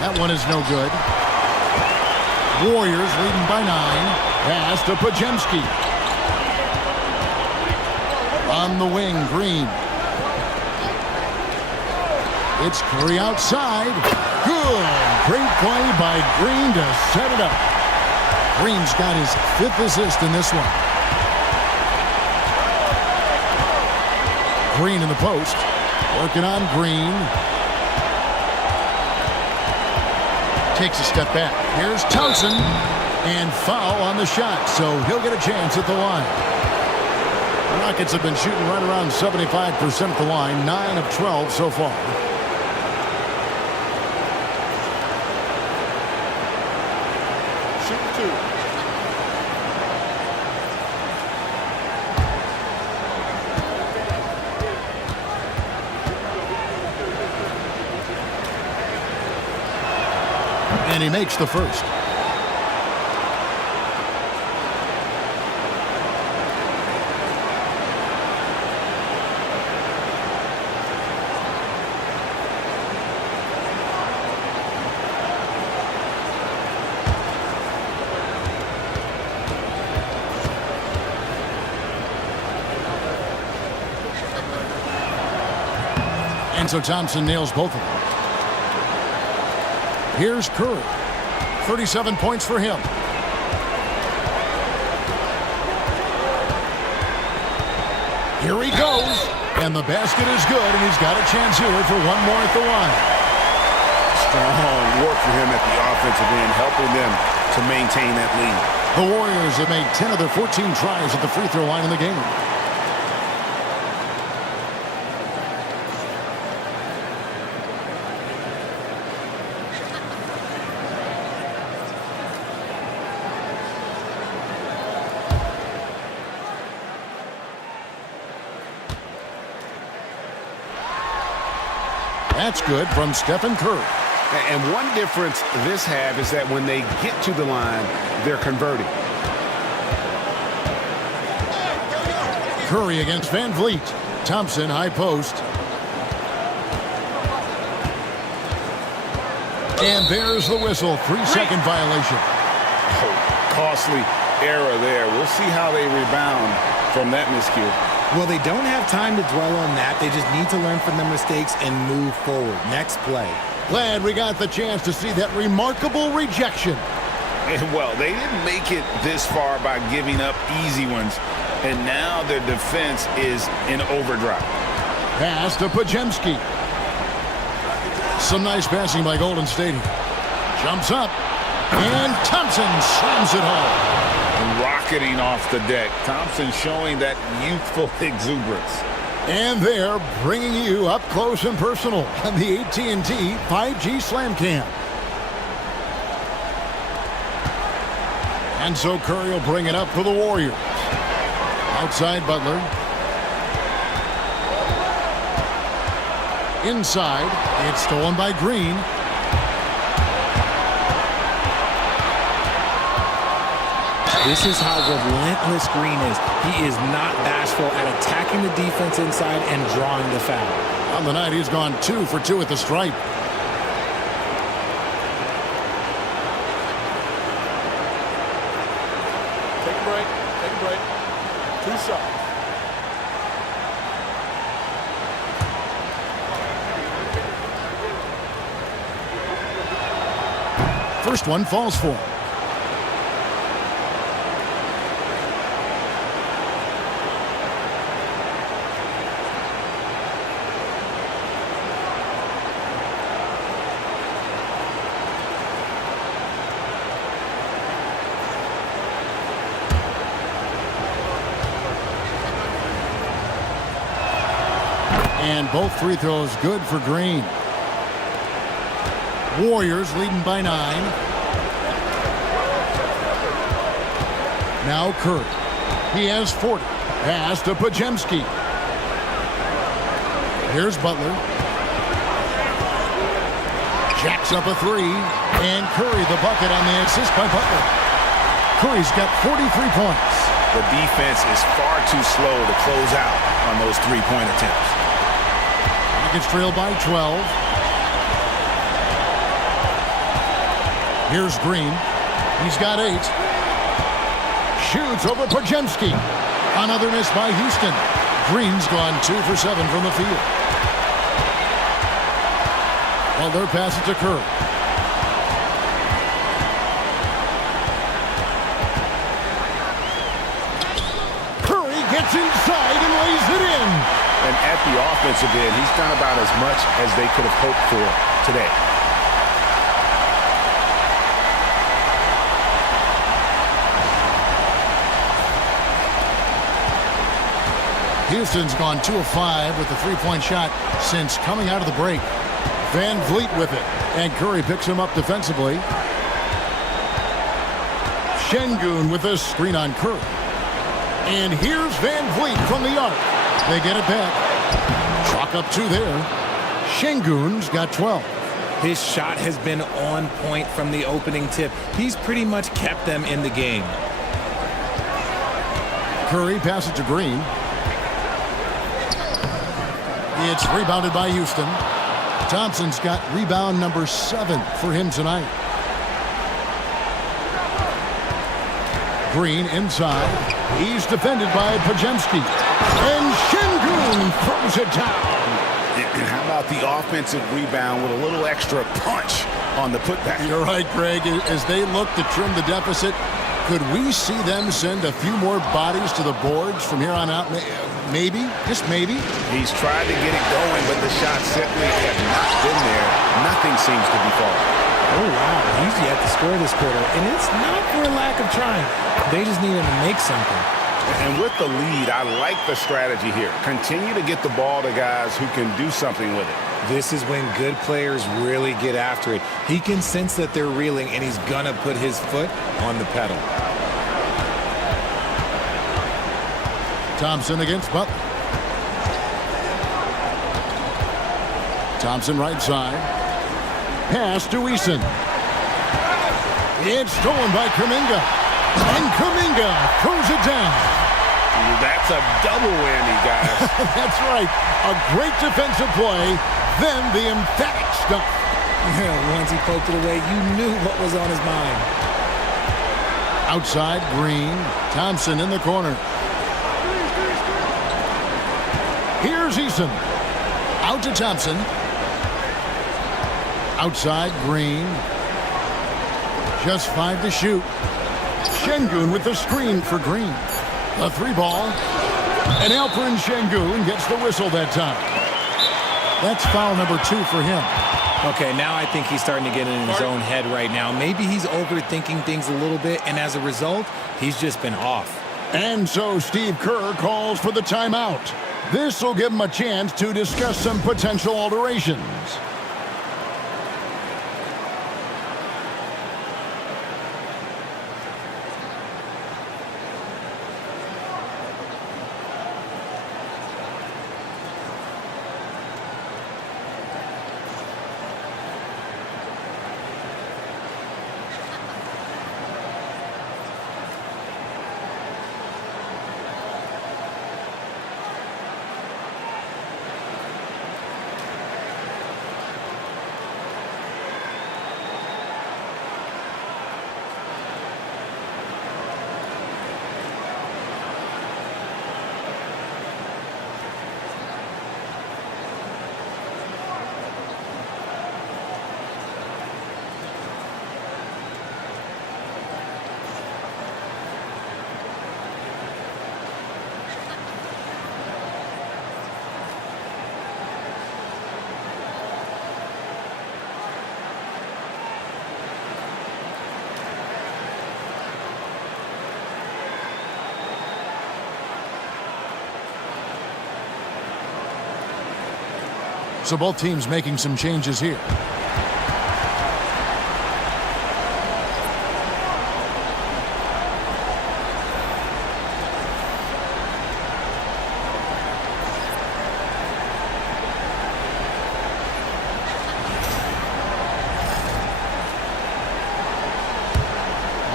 That one is no good. Warriors leading by 9. Pass to Podziemski. On the wing, Green. It's Curry outside. Good. Great play by Green to set it up. Green's got his 5th assist in this one. Green in the post. Working on Green. Takes a step back. Here's Thompson. And foul on the shot, so he'll get a chance at the line. The Rockets have been shooting right around 75% at the line, 9 of 12 so far. Shoot 2. And he makes the first. And so Thompson nails both of them. Here's Curry. 37 points for him. Here he goes. And the basket is good, and he's got a chance here for one more at the line. Strong work for him at the offensive end, helping them to maintain that lead. The Warriors have made 10 of their 14 tries at the free throw line in the game. That's good from Stephen Curry. And one difference this have is that when they get to the line, they're converting. Curry against Van Vliet. Thompson, high post. And there's the whistle. 3-second violation. Oh, costly error there. We'll see how they rebound from that miscue. Well, they don't have time to dwell on that. They just need to learn from their mistakes and move forward. Next play. Glad we got the chance to see that remarkable rejection. And well, they didn't make it this far by giving up easy ones. And now their defense is in overdrive. Pass to Pajemski. Some nice passing by Golden State. Jumps up. And Thompson slams it home. Rocketing off the deck. Thompson showing that youthful exuberance. And they're bringing you up close and personal on the AT&T 5G Slam Cam. And so Curry will bring it up for the Warriors. Outside Butler. Inside. It's stolen by Green. This is how relentless Green is. He is not bashful at attacking the defense inside and drawing the foul. On the night, he's gone 2 for 2 at the stripe. Take a break. Take a break. 2 shots. First one falls for him. And both free throws good for Green. Warriors leading by 9. Now Curry. He has 40. Pass to Pajemski. Here's Butler. Jacks up a 3. And Curry the bucket on the assist by Butler. Curry's got 43 points. The defense is far too slow to close out on those three-point attempts. Rockets trail by 12. Here's Green. He's got 8. Shoots over Pajemski. Another miss by Houston. Green's gone 2 for 7 from the field. Butler passes to Curry. Curry gets inside and lays it in. And at the offensive end, he's done about as much as they could have hoped for today. Houston's gone 2 of 5 with the three-point shot since coming out of the break. Van Vliet with it, and Curry picks him up defensively. Şengün with a screen on Curry. And here's Van Vliet from the arc. They get it back. Chalk up 2 there. Şengün's got 12. His shot has been on point from the opening tip. He's pretty much kept them in the game. Curry passes to Green. It's rebounded by Houston. Thompson's got rebound number 7 for him tonight. Green inside. He's defended by Pajemski. And Şengün throws it down. And how about about the offensive rebound with a little extra punch on the putback. You're right, Greg. As they look to trim the deficit, could we see them send a few more bodies to the boards from here on out? Maybe, just maybe. He's tried to get it going, but the shots simply have not been there. Nothing seems to be falling. Oh, wow. He's yet to score this quarter, and it's not for a lack of trying. They just need him to make something. And with the lead, I like the strategy here. Continue to get the ball to guys who can do something with it. This is when good players really get after it. He can sense that they're reeling, and he's going to put his foot on the pedal. Thompson against Butler. Thompson right side. Pass to Eason. It's stolen by Kuminga. And Kuminga throws it down. That's a double whammy, guys. That's right. A great defensive play, then the emphatic stuff. Yeah, once he poked it away, you knew what was on his mind. Outside, Green. Thompson in the corner. Here's Eason. Out to Thompson. Outside, Green. Just 5 to shoot. Şengün with the screen for Green. A 3-ball. And Alperen Şengün gets the whistle that time. That's foul number 2 for him. Okay, now I think he's starting to get in his own head right now. Maybe he's overthinking things a little bit, and as a result, he's just been off. And so Steve Kerr calls for the timeout. This will give him a chance to discuss some potential alterations. So both teams making some changes here.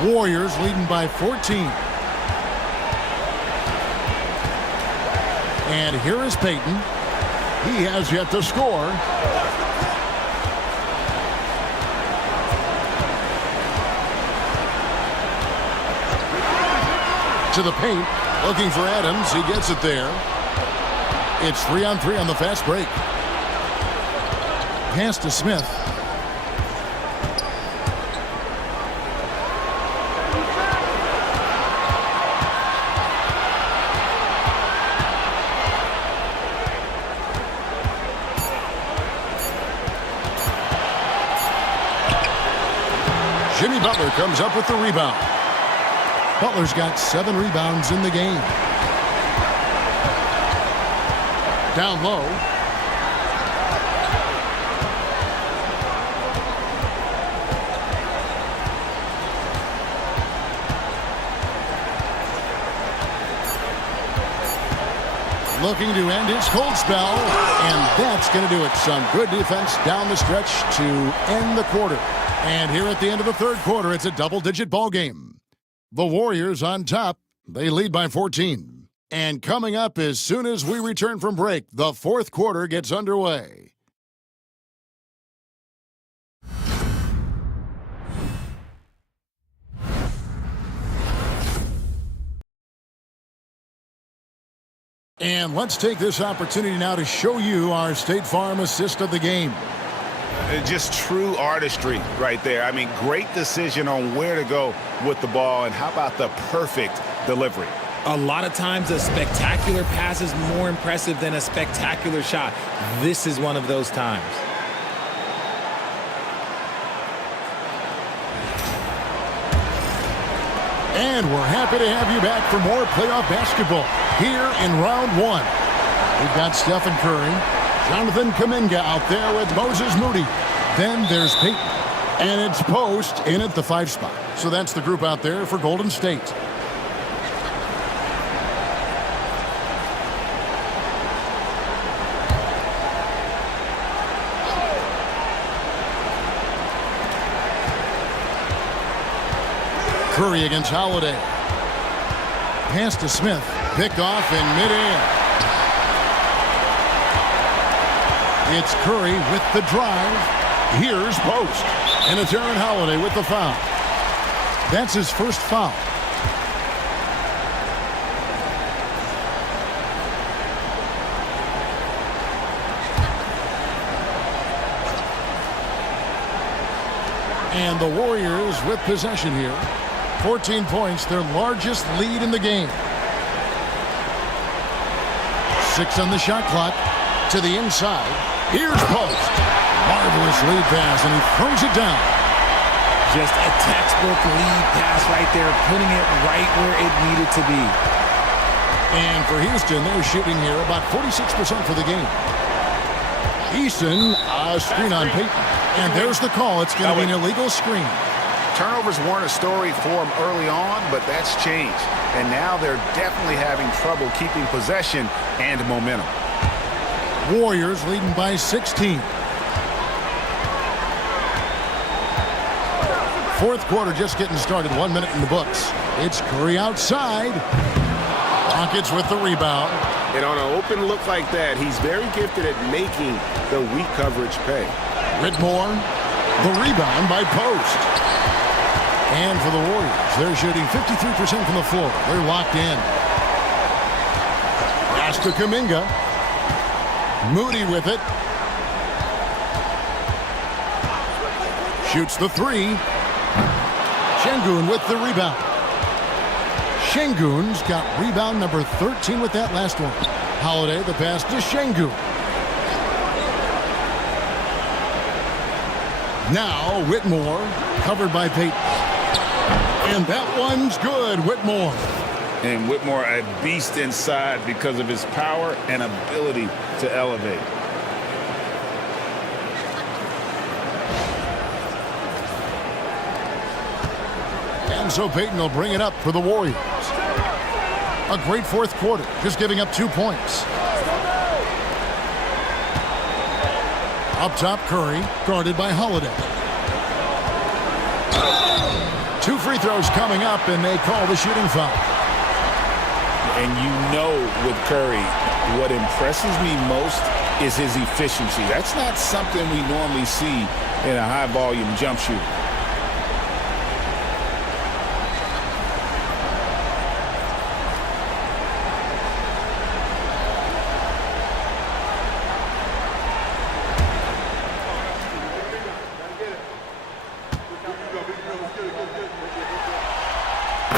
Warriors leading by 14. And here is Payton. He has yet to score. To the paint, looking for Adams. He gets it there. It's 3-on-3 on the fast break. Pass to Smith. Jimmy Butler comes up with the rebound. Butler's got 7 rebounds in the game. Down low. Looking to end his cold spell, and that's going to do it. Some good defense down the stretch to end the quarter. And here at the end of the third quarter, it's a double-digit ball game. The Warriors on top. They lead by 14. And coming up as soon as we return from break, the fourth quarter gets underway. And let's take this opportunity now to show you our State Farm assist of the game. Just true artistry right there. I mean, great decision on where to go with the ball, and how about the perfect delivery? A lot of times a spectacular pass is more impressive than a spectacular shot. This is one of those times. And we're happy to have you back for more playoff basketball here in round one. We've got Stephen Curry, Jonathan Kuminga out there with Moses Moody. Then there's Peyton. And it's Post in at the 5 spot. So that's the group out there for Golden State. Curry against Holiday. Pass to Smith. Picked off in midair. It's Curry with the drive. Here's Post. And it's Aaron Holiday with the foul. That's his first foul. And the Warriors with possession here. 14 points, their largest lead in the game. 6 on the shot clock. To the inside. Here's Post. Marvelous lead pass, and he throws it down. Just a textbook lead pass right there, putting it right where it needed to be. And for Houston, they're shooting here about 46% for the game. Eason, a screen on Peyton. And there's the call. It's going to be an illegal screen. Turnovers weren't a story for them early on, but that's changed. And now they're definitely having trouble keeping possession and momentum. Warriors leading by 16. Fourth quarter just getting started. 1 minute in the books. It's Curry outside. Rockets with the rebound. And on an open look like that, he's very gifted at making the weak coverage pay. Whitmore, the rebound by Post. And for the Warriors, they're shooting 53% from the floor. They're locked in. Pass to Kuminga. Moody with it. Shoots the 3. Şengün with the rebound. Şengün's got rebound number 13 with that last one. Holiday, the pass to Şengün. Now Whitmore, covered by Peyton. And that one's good, Whitmore. And Whitmore a beast inside because of his power and ability to elevate. And so Peyton will bring it up for the Warriors. A great fourth quarter, just giving up 2 points. Up top, Curry, guarded by Holiday. 2 free throws coming up, and they call the shooting foul. And you know with Curry, what impresses me most is his efficiency. That's not something we normally see in a high-volume jump shooter.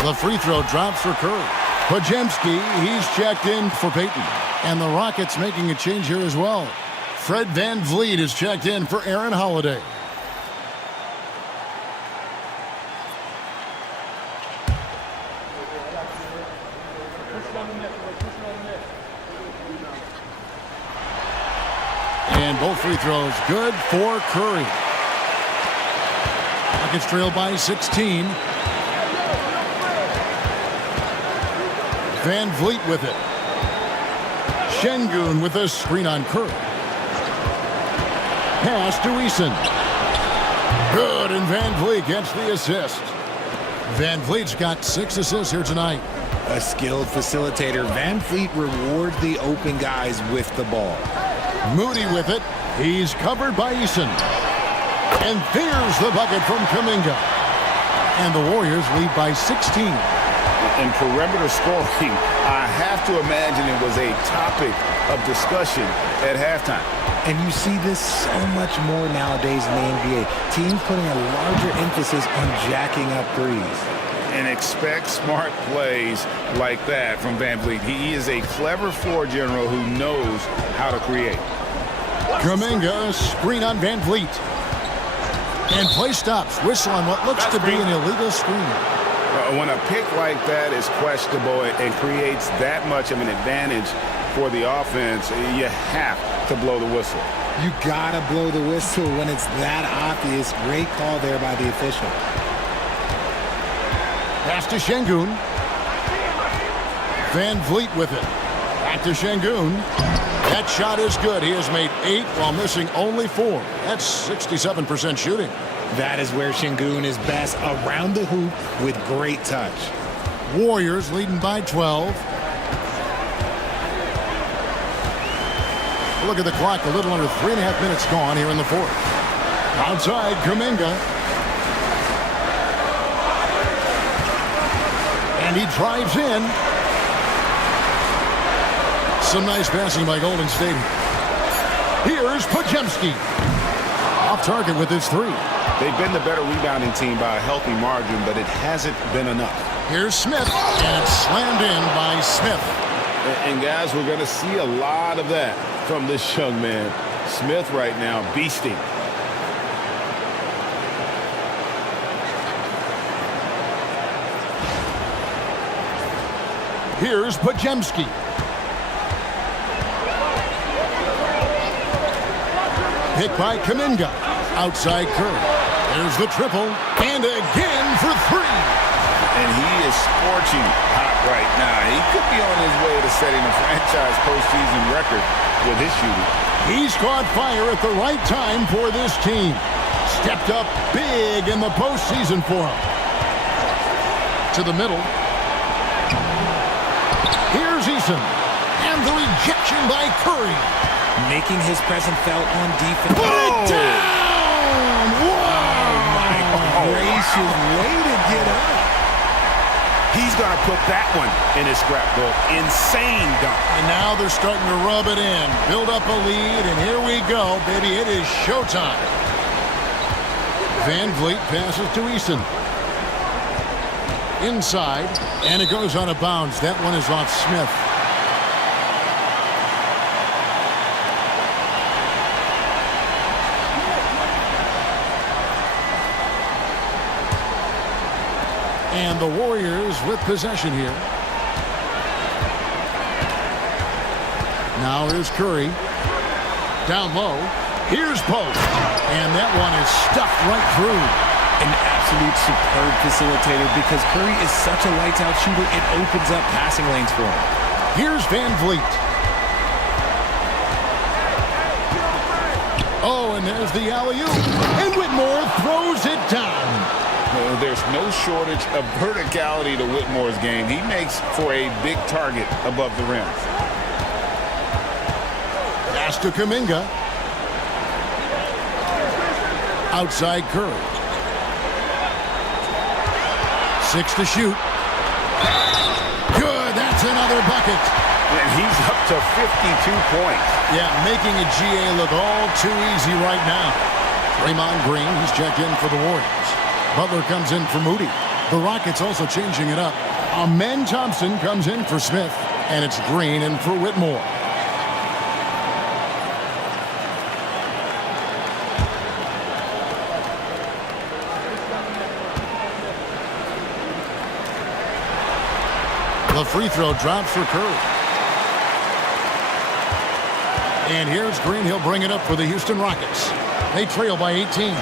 The free throw drops for Curry. Podziemski, he's checked in for Peyton. And the Rockets making a change here as well. Fred VanVleet is checked in for Aaron Holiday. And both free throws good for Curry. Rockets trail by 16. VanVleet with it. Şengün with a screen on Curry. Pass to Eason. Good, and VanVleet gets the assist. VanVleet's got 6 assists here tonight. A skilled facilitator. VanVleet rewards the open guys with the ball. Moody with it. He's covered by Eason. And there's the bucket from Kuminga. And the Warriors lead by 16. And perimeter scoring, I have to imagine it was a topic of discussion at halftime. And you see this so much more nowadays in the NBA. Teams putting a larger emphasis on jacking up threes. And expect smart plays like that from Van Vliet. He is a clever floor general who knows how to create. Kuminga, screen on Van Vliet. And play stops. Whistle on what looks to be an illegal screen. When a pick like that is questionable and creates that much of an advantage for the offense, you have to blow the whistle. You gotta blow the whistle when it's that obvious. Great call there by the official. Pass to Şengün. Van Vliet with it. Back to Şengün. That shot is good. He has made 8 while missing only 4. That's 67% shooting. That is where Şengün is best, around the hoop with great touch. Warriors leading by 12. Look at the clock. A little under 3.5 minutes gone here in the fourth. Outside, Kuminga. And he drives in. Some nice passing by Golden State. Here's Podziemski. Off target with his 3. They've been the better rebounding team by a healthy margin, but it hasn't been enough. Here's Smith, and it's slammed in by Smith. And guys, we're going to see a lot of that from this young man. Smith right now beasting. Here's Podziemski. Hit by Kuminga. Outside Curry. There's the triple. And again for 3. And he is scorching hot right now. He could be on his way to setting a franchise postseason record with his shooting. He's caught fire at the right time for this team. Stepped up big in the postseason for him. To the middle. Here's Eason. And the rejection by Curry. Making his presence felt on defense. Put it down! Wow! My gracious, way to get up. He's going to put that one in his scrapbook. Insane dunk. And now they're starting to rub it in. Build up a lead, and here we go, baby. It is showtime. Van Vliet passes to Eason. Inside, and it goes out of bounds. That one is off Smith. And the Warriors with possession here. Now here's Curry. Down low. Here's Pope. And that one is stuffed right through. An absolute superb facilitator because Curry is such a lights-out shooter. It opens up passing lanes for him. Here's Van Vliet. Oh, and there's the alley-oop. And Whitmore throws it down. There's no shortage of verticality to Whitmore's game. He makes for a big target above the rim. Pass to Kuminga. Outside Curry. 6 to shoot. Good, that's another bucket. And he's up to 52 points. Yeah, making a GA look all too easy right now. Draymond Green, he's checked in for the Warriors. Butler comes in for Moody. The Rockets also changing it up. Amen Thompson comes in for Smith. And it's Green in for Whitmore. The free throw drops for Curry. And here's Green. He'll bring it up for the Houston Rockets. They trail by 18.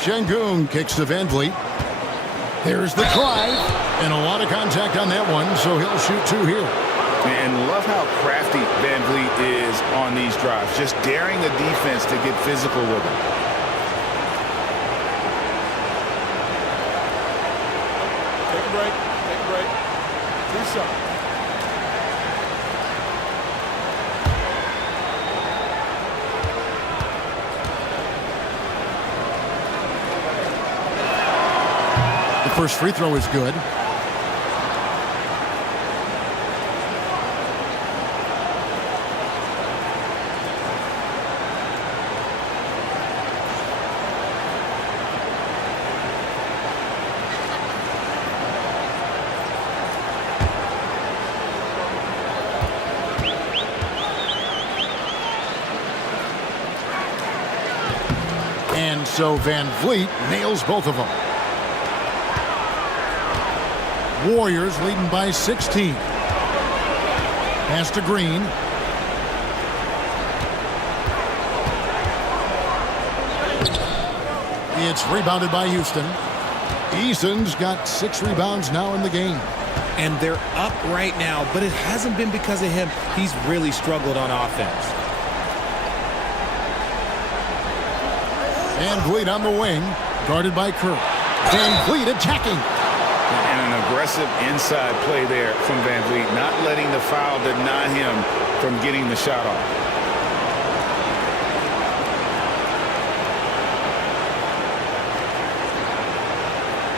Şengün kicks to Van Vliet. There's the drive. And a lot of contact on that one, so he'll shoot 2 here. And love how crafty Van Vliet is on these drives. Just daring the defense to get physical with him. Take a break. Take a break. Do something. The first free throw is good. And so Van Vliet nails both of them. Warriors leading by 16. Pass to Green. It's rebounded by Houston. Eason's got 6 rebounds now in the game. And they're up right now, but it hasn't been because of him. He's really struggled on offense. Van Vliet on the wing, guarded by Kerr. Van Vliet attacking. And an aggressive inside play there from Van Vliet, not letting the foul deny him from getting the shot off.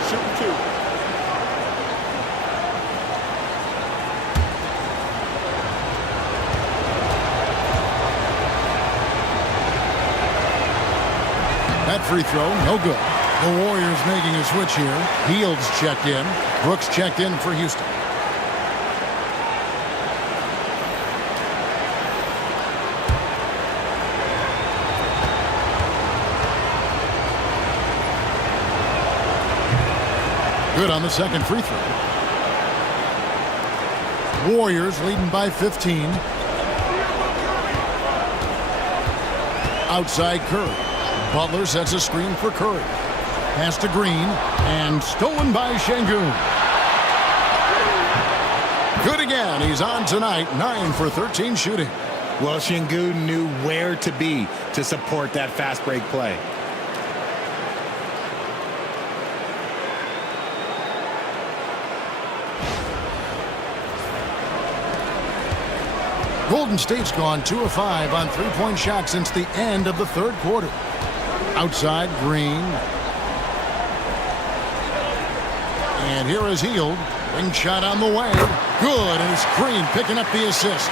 Shooting 2. That free throw, no good. The Warriors making a switch here. Fields checked in. Brooks checked in for Houston. Good on the second free throw. Warriors leading by 15. Outside Curry. Butler sets a screen for Curry. Pass to Green, and stolen by Şengün. Good again. He's on tonight, 9 for 13 shooting. Well, Şengün knew where to be to support that fast break play. Golden State's gone 2 of 5 on three-point shots since the end of the third quarter. Outside Green. And here is Hield. Wing shot on the way. Good, and it's Green picking up the assist.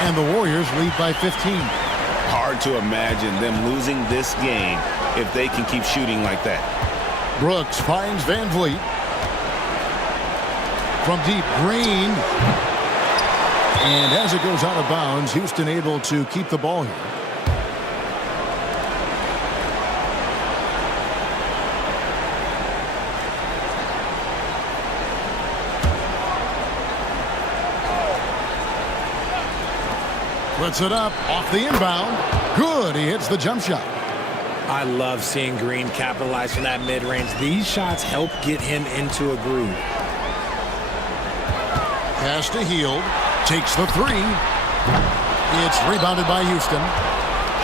And the Warriors lead by 15. Hard to imagine them losing this game if they can keep shooting like that. Brooks finds Van Vliet. From deep, Green. And as it goes out of bounds, Houston able to keep the ball here. Puts it up off the inbound. Good. He hits the jump shot. I love seeing Green capitalize from that mid-range. These shots help get him into a groove. Pass to Hield. Takes the 3. It's rebounded by Houston.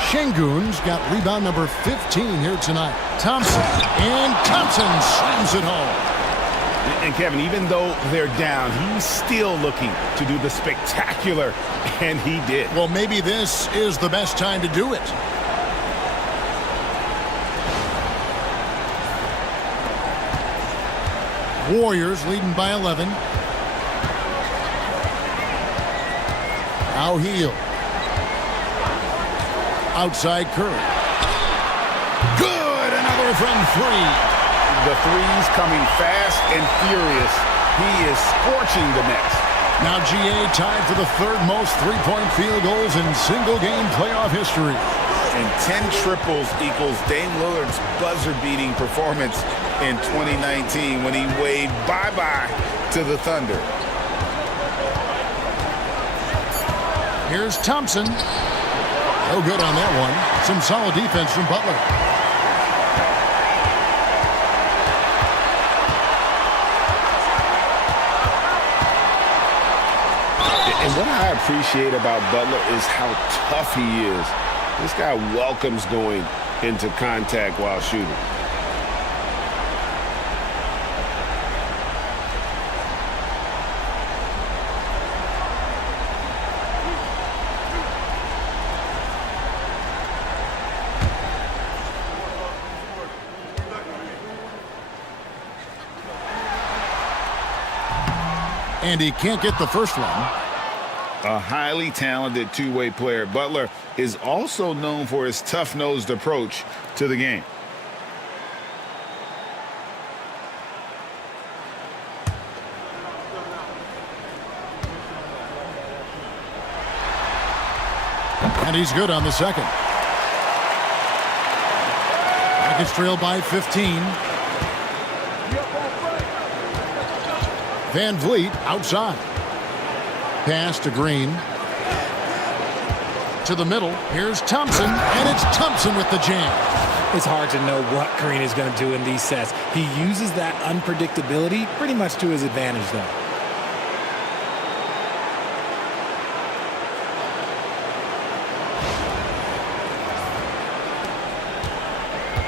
Şengün's got rebound number 15 here tonight. Thompson. And Thompson slams it home. And Kevin, even though they're down, he's still looking to do the spectacular, and he did. Well, maybe this is the best time to do it. Warriors leading by 11. Now Hield. Outside Curry. Good! Another from 3. The threes coming fast and furious. He is scorching the Nets. Now GA tied for the third most three-point field goals in single-game playoff history. And 10 triples equals Dame Lillard's buzzer-beating performance in 2019 when he waved bye-bye to the Thunder. Here's Thompson. No good on that one. Some solid defense from Butler. And what I appreciate about Butler is how tough he is. This guy welcomes going into contact while shooting. And he can't get the first one. A highly talented two-way player. Butler is also known for his tough-nosed approach to the game. And he's good on the second. Rockets trail by 15. Van Vliet outside. Pass to Green. To the middle. Here's Thompson, and it's Thompson with the jam. It's hard to know what Green is going to do in these sets. He uses that unpredictability pretty much to his advantage, though.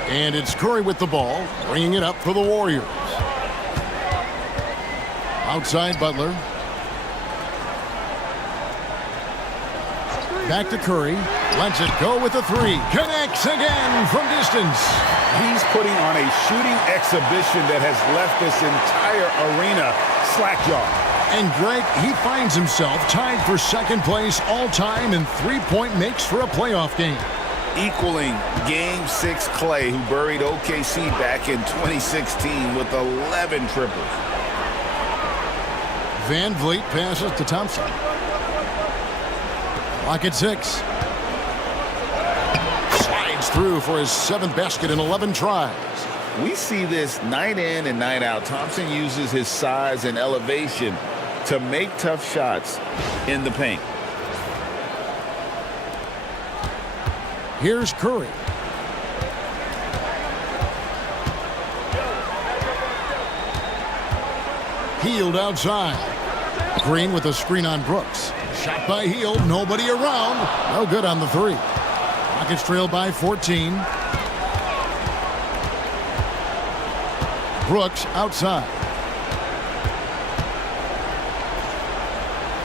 And it's Curry with the ball, bringing it up for the Warriors. Outside Butler. Back to Curry. Lets it go with the three. Connects again from distance. He's putting on a shooting exhibition that has left this entire arena slack-jawed. And Greg, he finds himself tied for second place all-time in three-point makes for a playoff game. Equaling Game 6 Clay, who buried OKC back in 2016 with 11 triples. Van Vliet passes to Thompson. Clock at 6. Slides through for his 7th basket in 11 tries. We see this night in and night out. Thompson uses his size and elevation to make tough shots in the paint. Here's Curry. Hield outside. Green with a screen on Brooks. Shot by Hield. Nobody around. No good on the three. Rockets trail by 14. Brooks outside.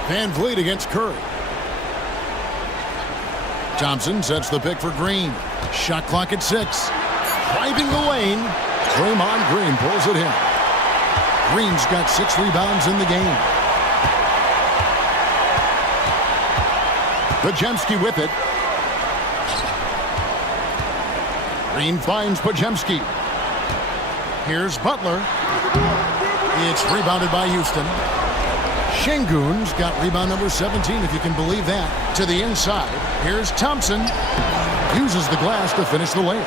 Van Vliet against Curry. Thompson sets the pick for Green. Shot clock at 6. Driving the lane. Draymond Green pulls it in. Green's got 6 rebounds in the game. Podziemski with it. Green finds Podziemski. Here's Butler. It's rebounded by Houston. Şengün's got rebound number 17, if you can believe that. To the inside. Here's Thompson. Uses the glass to finish the layup.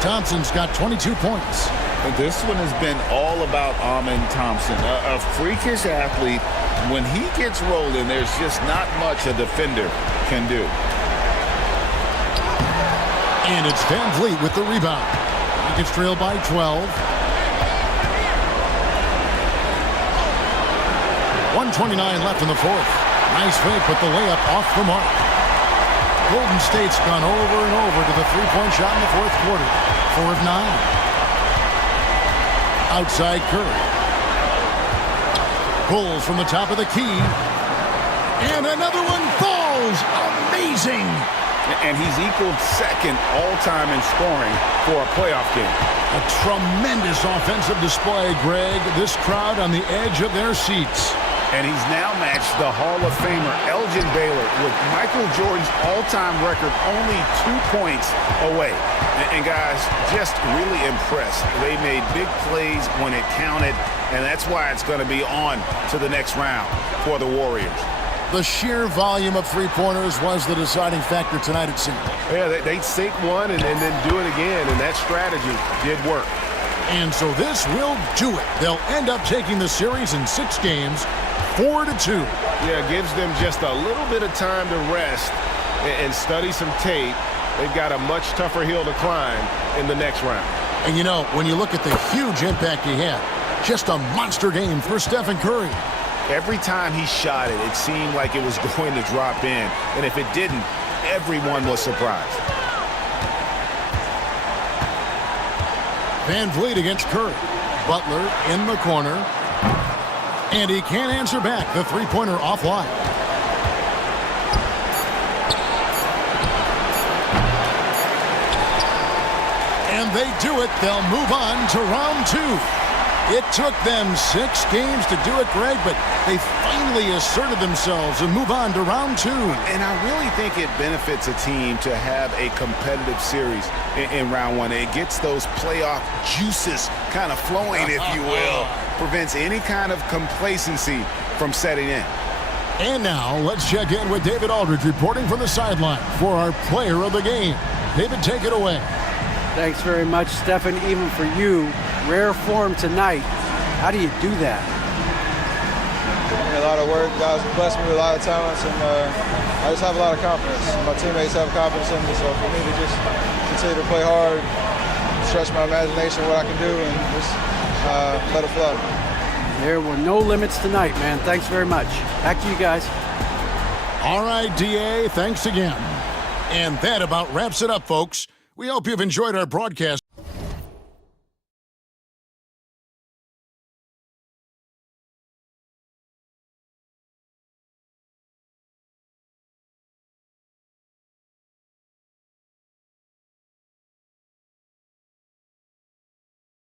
Thompson's got 22 points. And this one has been all about Amen Thompson. A freakish athlete. When he gets rolling, there's just not much a defender can do. And it's Van Vliet with the rebound. Rockets trail by 12. 1:29 left in the fourth. Nice fake, but the layup off the mark. Golden State's gone over and over to the three-point shot in the fourth quarter. 4 of 9. Outside Curry. Pulls from the top of the key. And another one falls. Amazing. And he's equaled second all-time in scoring for a playoff game. A tremendous offensive display, Greg. This crowd on the edge of their seats. And he's now matched the Hall of Famer Elgin Baylor with Michael Jordan's all-time record only 2 points away. And guys, just really impressed. They made big plays when it counted, and that's why it's going to be on to the next round for the Warriors. The sheer volume of three-pointers was the deciding factor tonight, it seemed. Yeah, they sink one and then do it again, and that strategy did work. And so this will do it. They'll end up taking the series in 6 games, 4-2. Yeah, it gives them just a little bit of time to rest and study some tape. They've got a much tougher hill to climb in the next round. And you know, when you look at the huge impact he had, just a monster game for Stephen Curry. Every time he shot it, it seemed like it was going to drop in. And if it didn't, everyone was surprised. Van Vliet against Curry. Butler in the corner. And he can't answer back. The three-pointer offline. And they do it. They'll move on to round 2. It took them 6 games to do it, Greg, but they finally asserted themselves and move on to round 2. And I really think it benefits a team to have a competitive series in round 1. It gets those playoff juices kind of flowing, if you will. Prevents any kind of complacency from setting in. And now let's check in with David Aldridge reporting from the sideline for our player of the game. David, take it away. Thanks very much, Stephen. Even for you, rare form tonight. How do you do that? A lot of work. Guys blessed me with a lot of talents, and I just have a lot of confidence. My teammates have confidence in me, so for me to just continue to play hard, stretch my imagination, what I can do, and just let it flow. There were no limits tonight, man. Thanks very much. Back to you guys. All right, DA, thanks again. And that about wraps it up, folks. We hope you've enjoyed our broadcast.